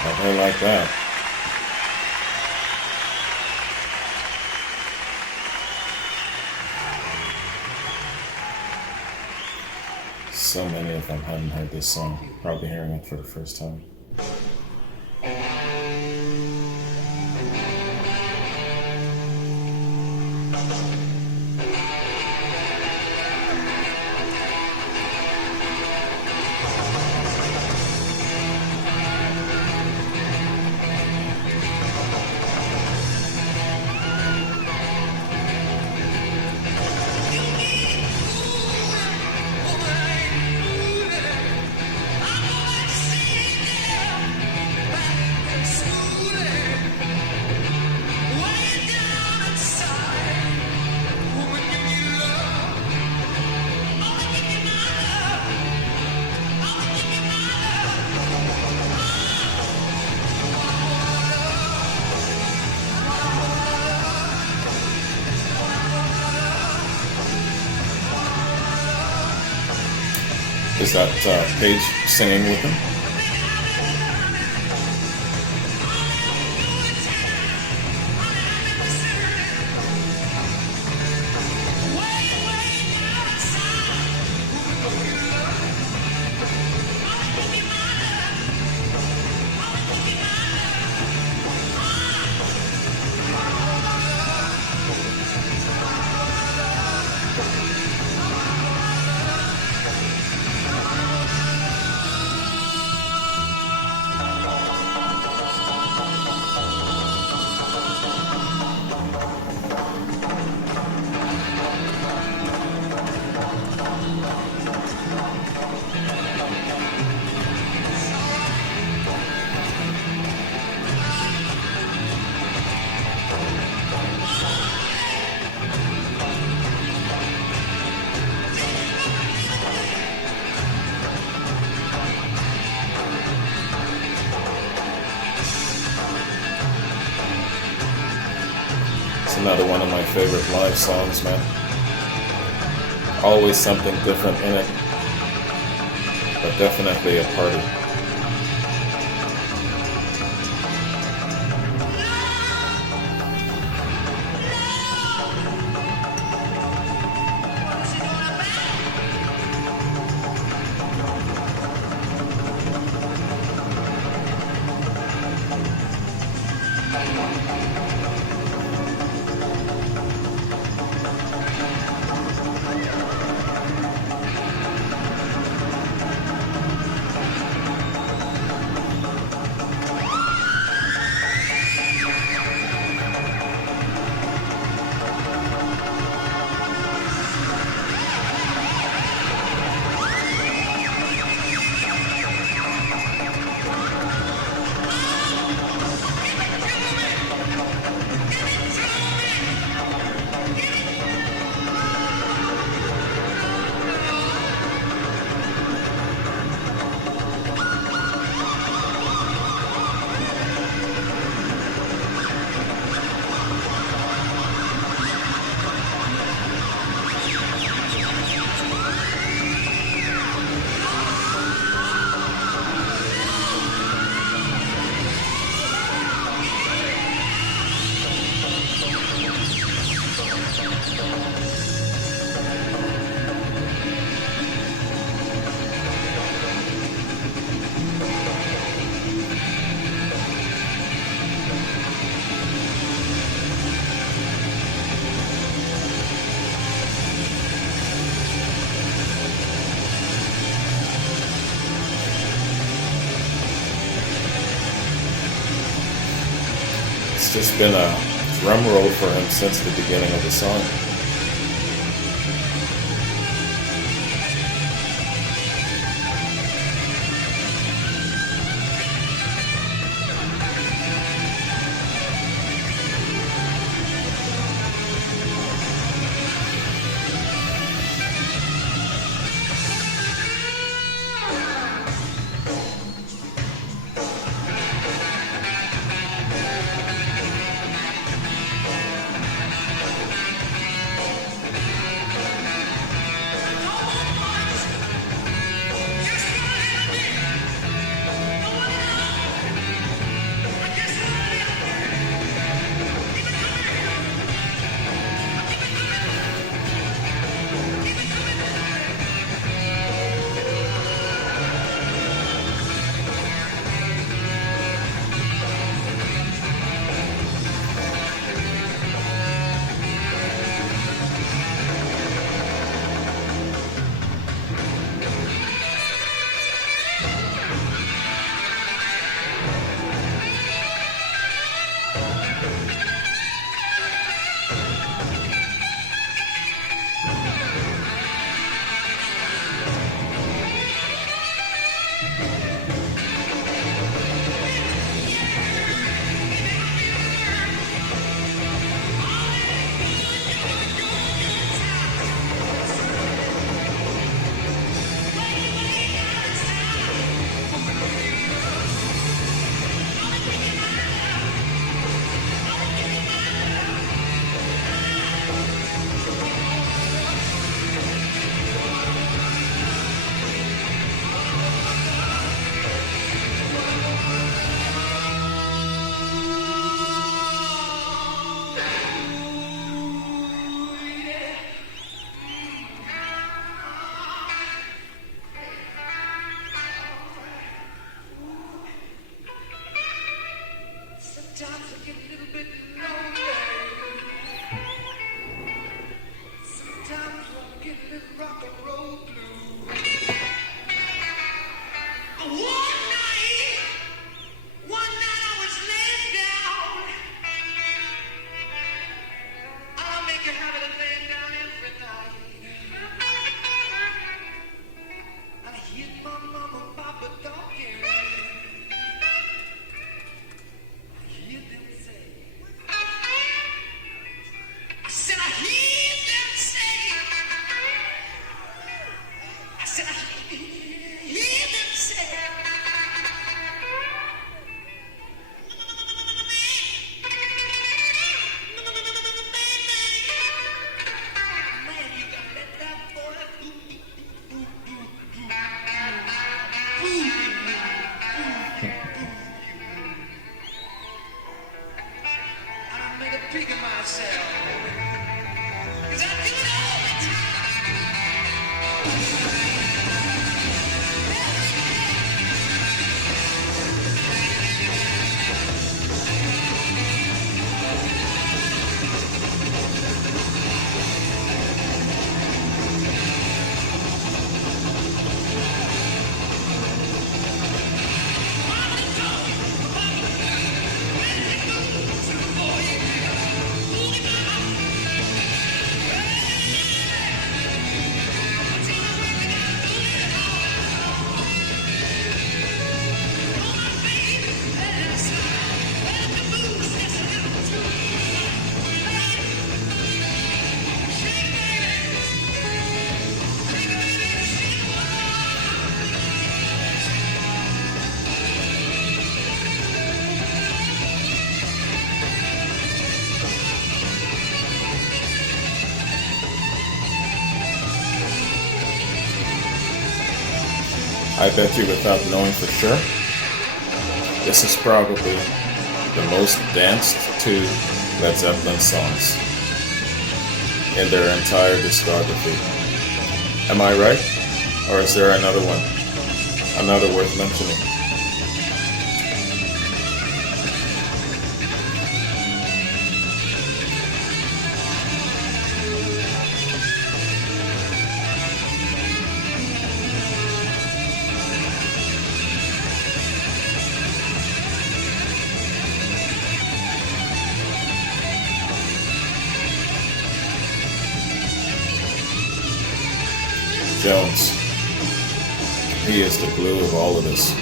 I really like that. So many of them hadn't heard this song, probably hearing it for the first time. Is that Paige singing with him? Another one of my favorite live songs, man. Always something different in it, but definitely a party. It's just been a drum roll for him since the beginning of the song. Sometimes I get a little bit lonely. Sometimes I get a little rock and roll blue. One night I was laying down. I'll make you have it laying down every night. I hit my mama, papa talking. I bet you without knowing for sure, this is probably the most danced to Led Zeppelin songs in their entire discography. Am I right? Or is there another one? Another worth mentioning? Jones. He is the glue of all of this.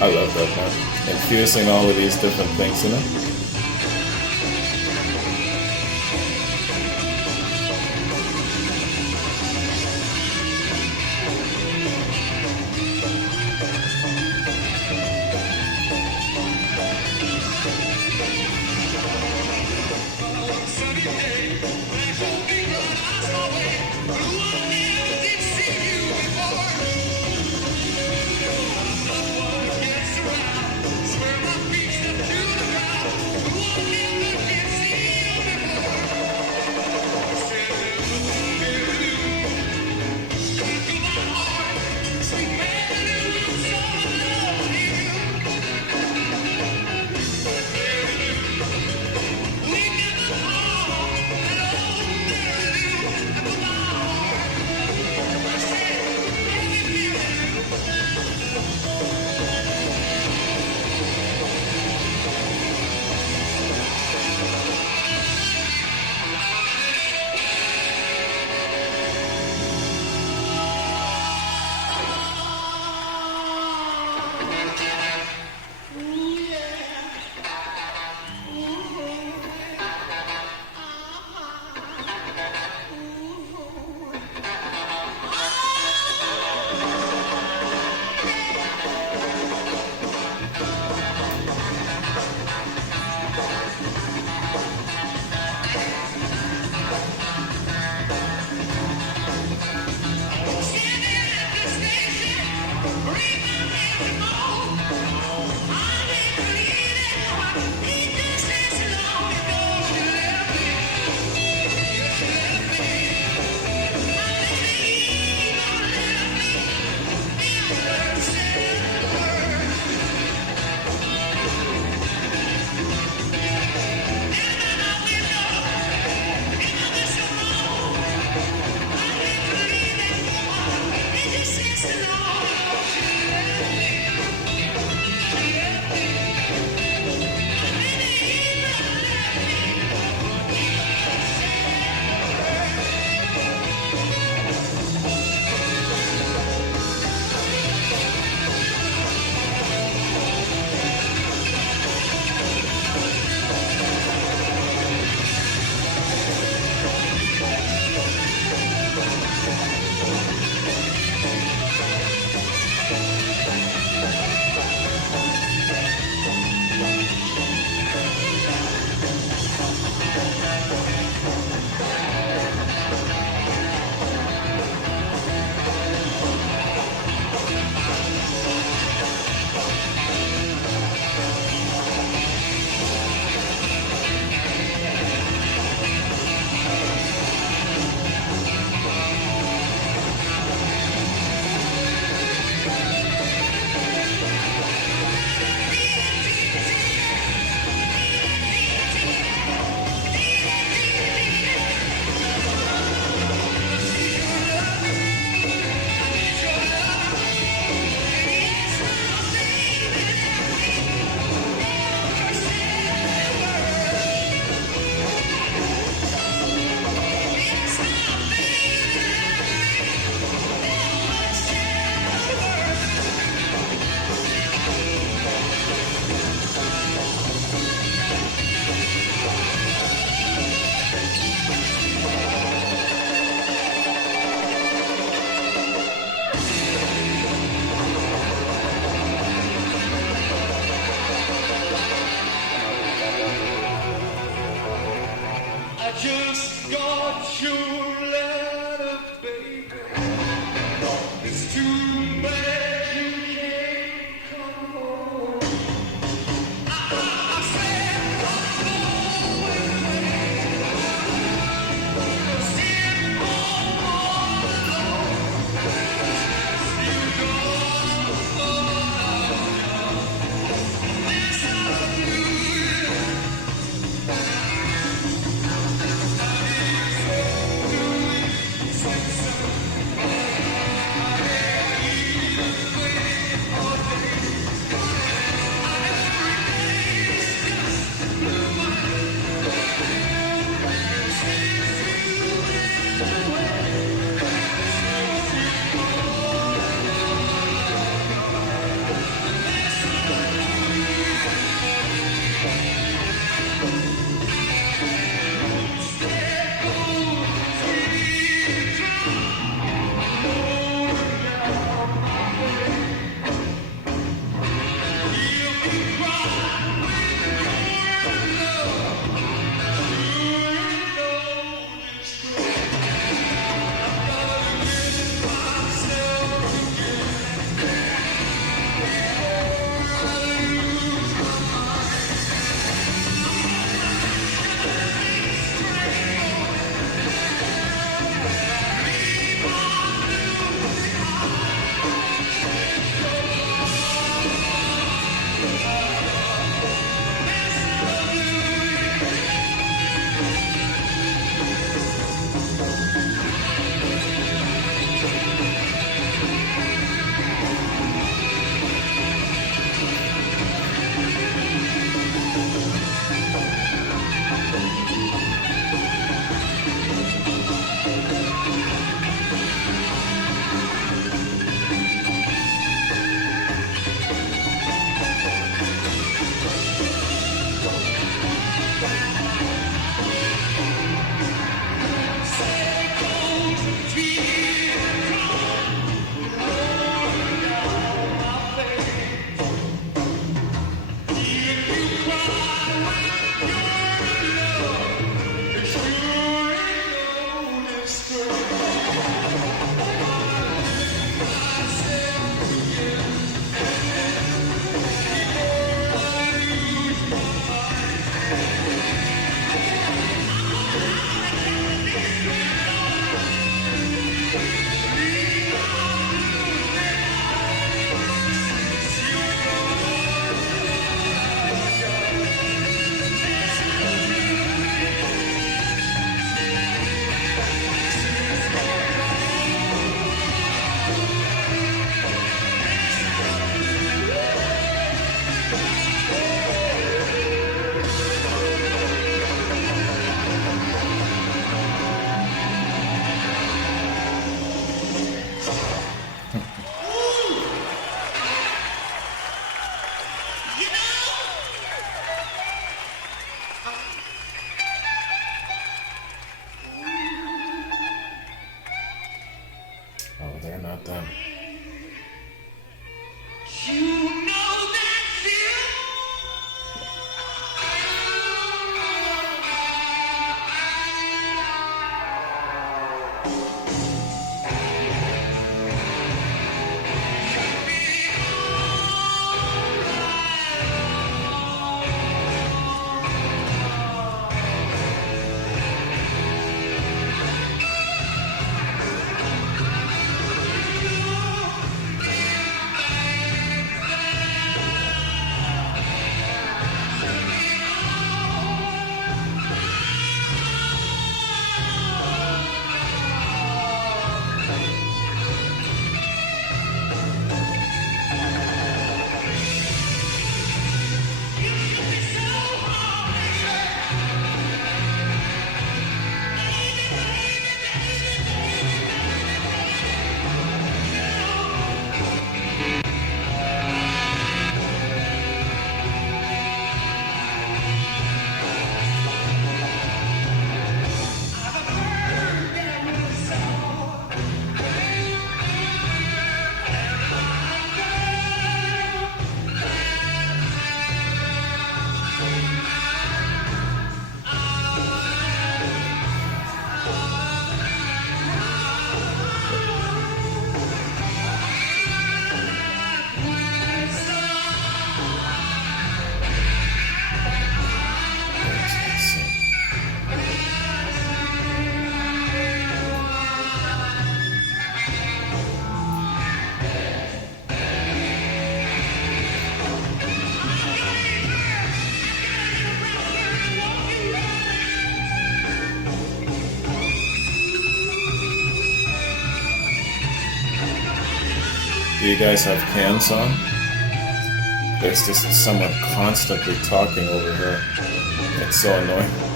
I love that, man. Infusing all of these different things in it. not them. You know that's you. Do you guys have cans on? There's just someone constantly talking over here. It's so annoying.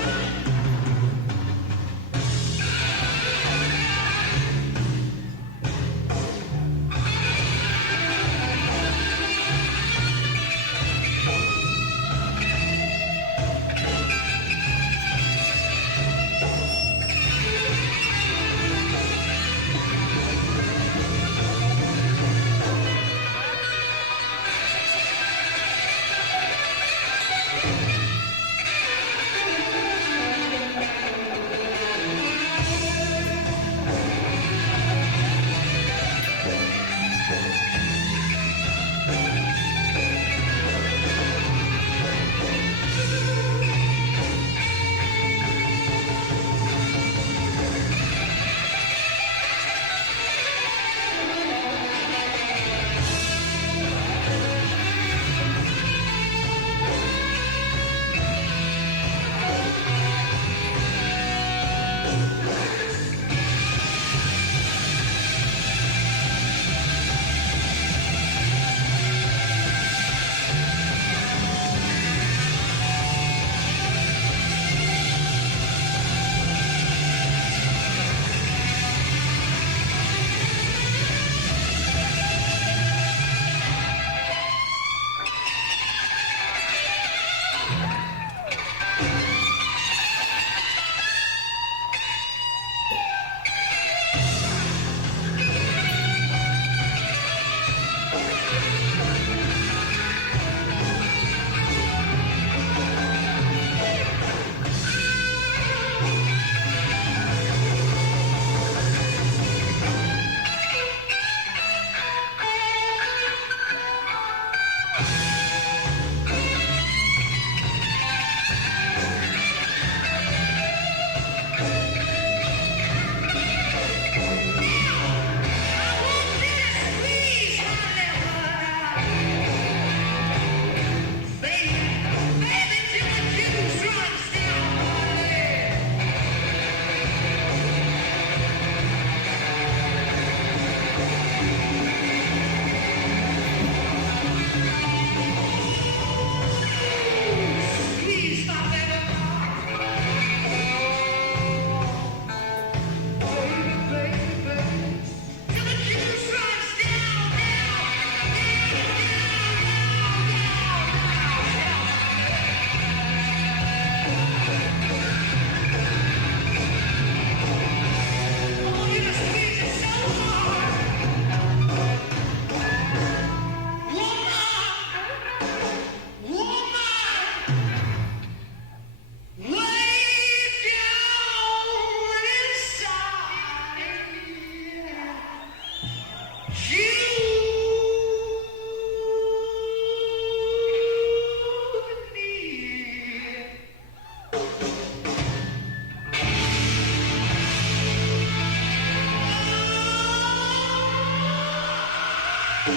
It's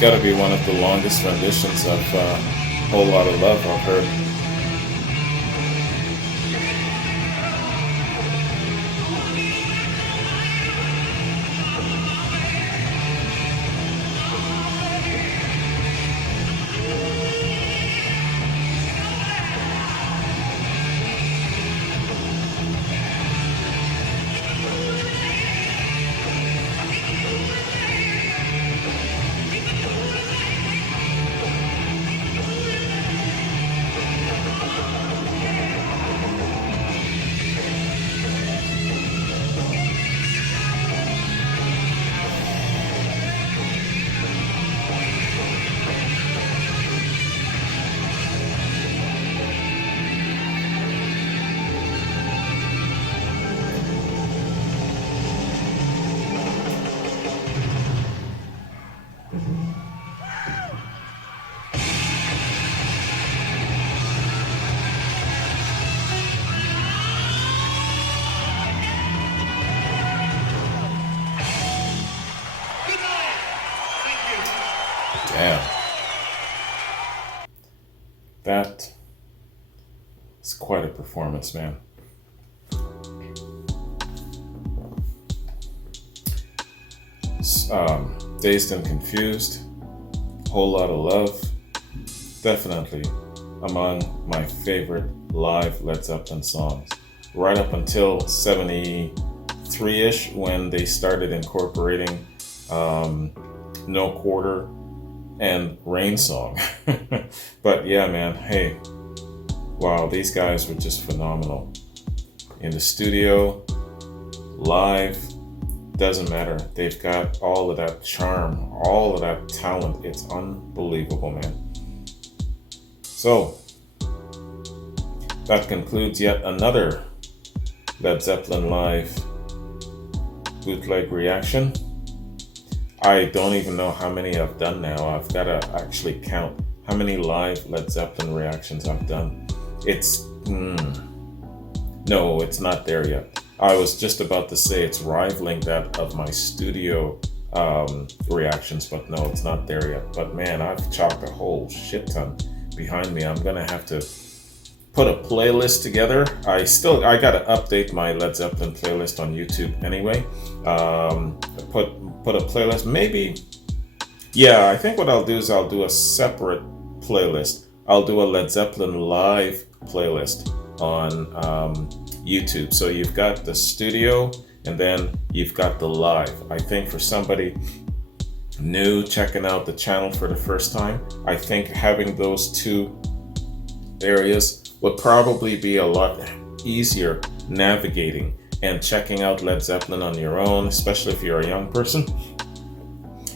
got to be one of the longest renditions of Whole Lot of Love I've heard. Damn. That is quite a performance, man. Dazed and Confused, Whole Lot of Love, definitely among my favorite live Led Zeppelin songs. Right up until 73-ish, when they started incorporating No Quarter and Rain Song. But yeah, man, hey, wow, these guys were just phenomenal. In the studio, live, doesn't matter. They've got all of that charm, all of that talent. It's unbelievable, man. So, that concludes yet another Led Zeppelin live bootleg reaction. I don't even know how many I've done now. I've got to actually count how many live Led Zeppelin reactions I've done. No, it's not there yet. I was just about to say it's rivaling that of my studio reactions, but no, it's not there yet. But man, I've chalked a whole shit ton behind me. I'm gonna have to put a playlist together. I gotta update my Led Zeppelin playlist on YouTube anyway. Put a playlist, maybe. Yeah, I think what I'll do is I'll do a separate playlist. I'll do a Led Zeppelin live playlist on YouTube. So you've got the studio and then you've got the live. I think for somebody new checking out the channel for the first time, I think having those two areas would probably be a lot easier navigating and checking out Led Zeppelin on your own, especially if you're a young person.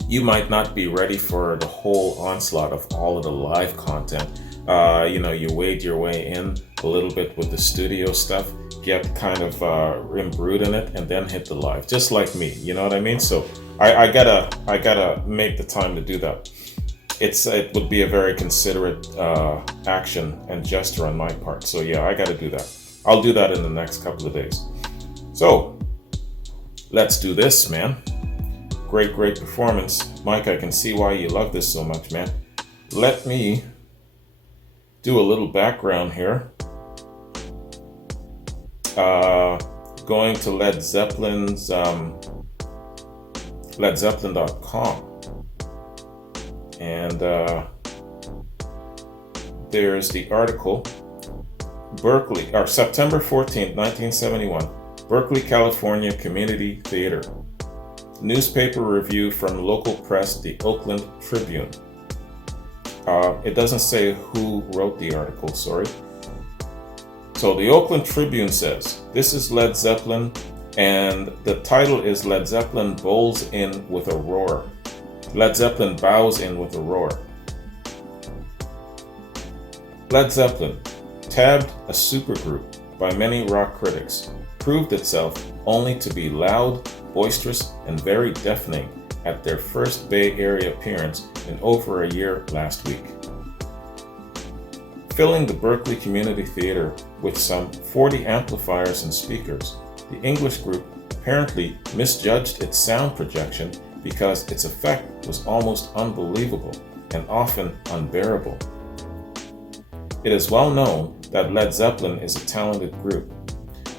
You might not be ready for the whole onslaught of all of the live content. You wade your way in a little bit with the studio stuff, get kind of imbrued in it, and then hit the live, just like me. You know what I mean? So I gotta make the time to do that. It would be a very considerate action and gesture on my part. So yeah, I gotta do that. I'll do that in the next couple of days. So let's do this, man. Great performance. Mike, I can see why you love this so much, man. Let me do a little background here. Going to Led Zeppelin's LedZeppelin.com, and there's the article. Berkeley, or September 14th, 1971, Berkeley, California Community Theater. Newspaper review from local press, the Oakland Tribune. It doesn't say who wrote the article, sorry. So the Oakland Tribune says, this is Led Zeppelin, and the title is Led Zeppelin bowls in with a roar. Led Zeppelin bows in with a roar. Led Zeppelin, tabbed a supergroup by many rock critics, proved itself only to be loud, boisterous, and very deafening at their first Bay Area appearance in over a year last week. Filling the Berkeley Community Theater with some 40 amplifiers and speakers, the English group apparently misjudged its sound projection because its effect was almost unbelievable and often unbearable. It is well known that Led Zeppelin is a talented group.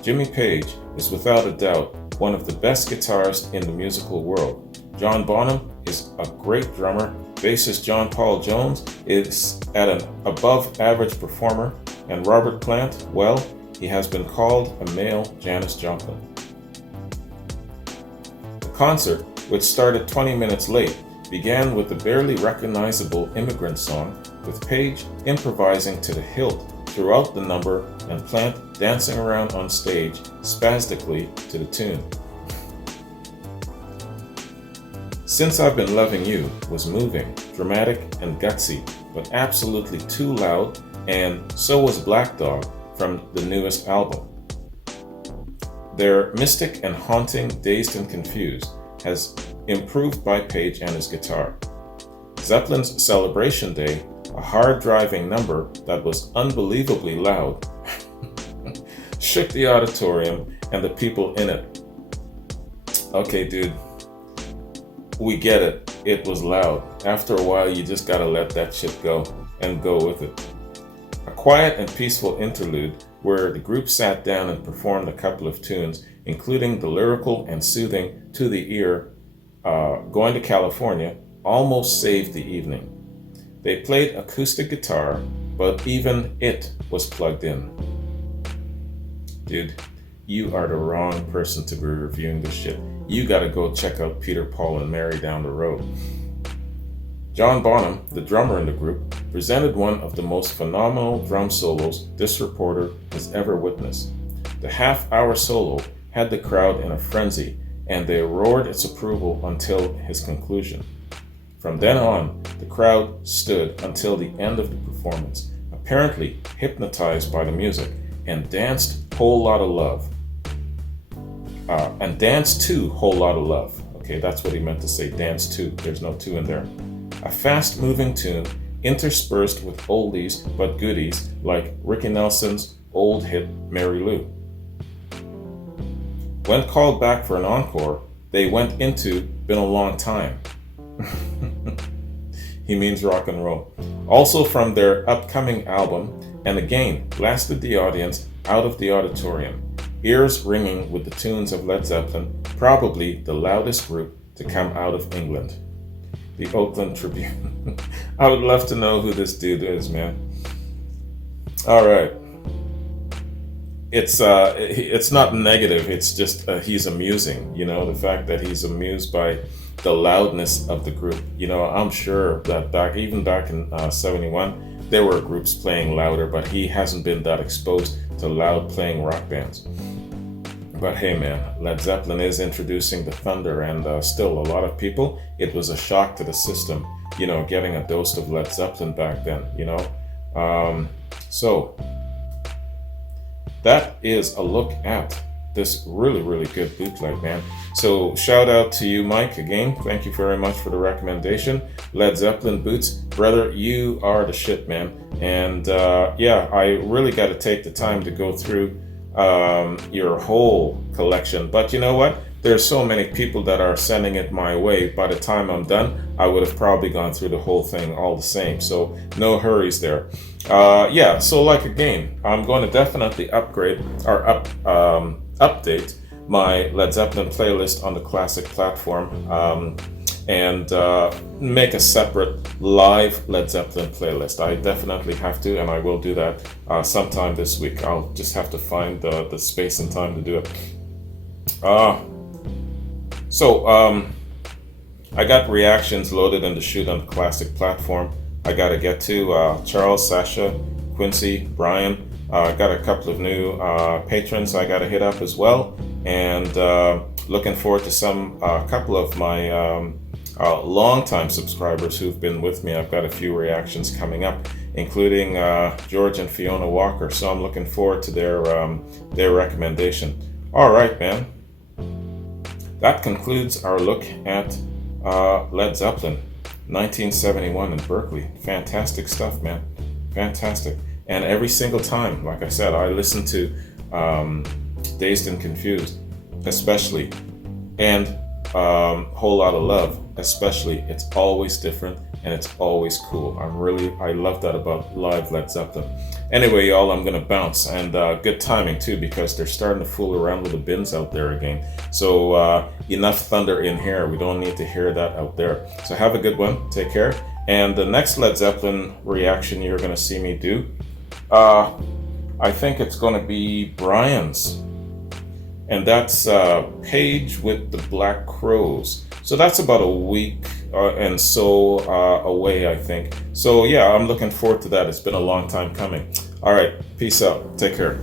Jimmy Page is without a doubt one of the best guitarists in the musical world. John Bonham is a great drummer. Bassist John Paul Jones is an above-average performer, and Robert Plant, well, he has been called a male Janis Joplin. The concert, which started 20 minutes late, began with the barely recognizable Immigrant Song, with Page improvising to the hilt throughout the number and Plant dancing around on stage spastically to the tune. Since I've Been Loving You was moving, dramatic, and gutsy, but absolutely too loud, and so was Black Dog from the newest album. Their mystic and haunting Dazed and Confused has improved by Page and his guitar. Zeppelin's Celebration Day, a hard-driving number that was unbelievably loud, shook the auditorium and the people in it. Okay, dude, we get it. It was loud. After a while, you just gotta let that shit go and go with it. A quiet and peaceful interlude where the group sat down and performed a couple of tunes, including the lyrical and soothing to the ear Going to California, almost saved the evening. They played acoustic guitar, but even it was plugged in. Dude, you are the wrong person to be reviewing this shit. You gotta go check out Peter, Paul, and Mary down the road. John Bonham, the drummer in the group, presented one of the most phenomenal drum solos this reporter has ever witnessed. The half-hour solo had the crowd in a frenzy, and they roared its approval until his conclusion. From then on, the crowd stood until the end of the performance, apparently hypnotized by the music, and danced Whole Lotta Love. Whole Lotta Love. Okay, that's what he meant to say, dance to. There's no to in there. A fast-moving tune interspersed with oldies but goodies like Ricky Nelson's old hit Mary Lou. When called back for an encore, they went into Been a Long Time. He means rock and roll. Also from their upcoming album, and again blasted the audience out of the auditorium, ears ringing with the tunes of Led Zeppelin, probably the loudest group to come out of England. The Oakland Tribune. I would love to know who this dude is, man. All right. It's not negative. It's just he's amusing. You know, the fact that he's amused by the loudness of the group. You know, I'm sure that back in 71, there were groups playing louder, but he hasn't been that exposed to loud playing rock bands. But hey, man, Led Zeppelin is introducing the thunder, and still a lot of people, it was a shock to the system, you know, getting a dose of Led Zeppelin back then, you know. So that is a look at this really, really good bootleg, man. So shout out to you, Mike, again. Thank you very much for the recommendation. Led Zeppelin boots, brother, you are the shit, man. And yeah, I really got to take the time to go through your whole collection. But you know what? There's so many people that are sending it my way. By the time I'm done, I would have probably gone through the whole thing all the same. So no hurries there. Yeah, so like again, I'm going to definitely upgrade or update my Led Zeppelin playlist on the classic platform and make a separate live Led Zeppelin playlist. I definitely have to, and I will do that sometime this week. I'll just have to find the space and time to do it. So I got reactions loaded in the chute on the classic platform. I got to get to Charles, Sasha, Quincy, Brian. Got a couple of new patrons I got to hit up as well, and looking forward to a couple of my longtime subscribers who've been with me. I've got a few reactions coming up, including George and Fiona Walker. So I'm looking forward to their recommendation. All right, man. That concludes our look at Led Zeppelin, 1971 in Berkeley. Fantastic stuff, man. Fantastic. And every single time, like I said, I listen to Dazed and Confused, especially, and Whole Lot of Love, especially. It's always different and it's always cool. I love that about live Led Zeppelin. Anyway, y'all, I'm gonna bounce, and good timing too, because they're starting to fool around with the bins out there again. So enough thunder in here. We don't need to hear that out there. So have a good one. Take care. And the next Led Zeppelin reaction you're gonna see me do, I think it's gonna be Brian's. And that's Page with the Black Crows. So that's about a week and so away, I think. So yeah, I'm looking forward to that. It's been a long time coming. All right, peace out. Take care.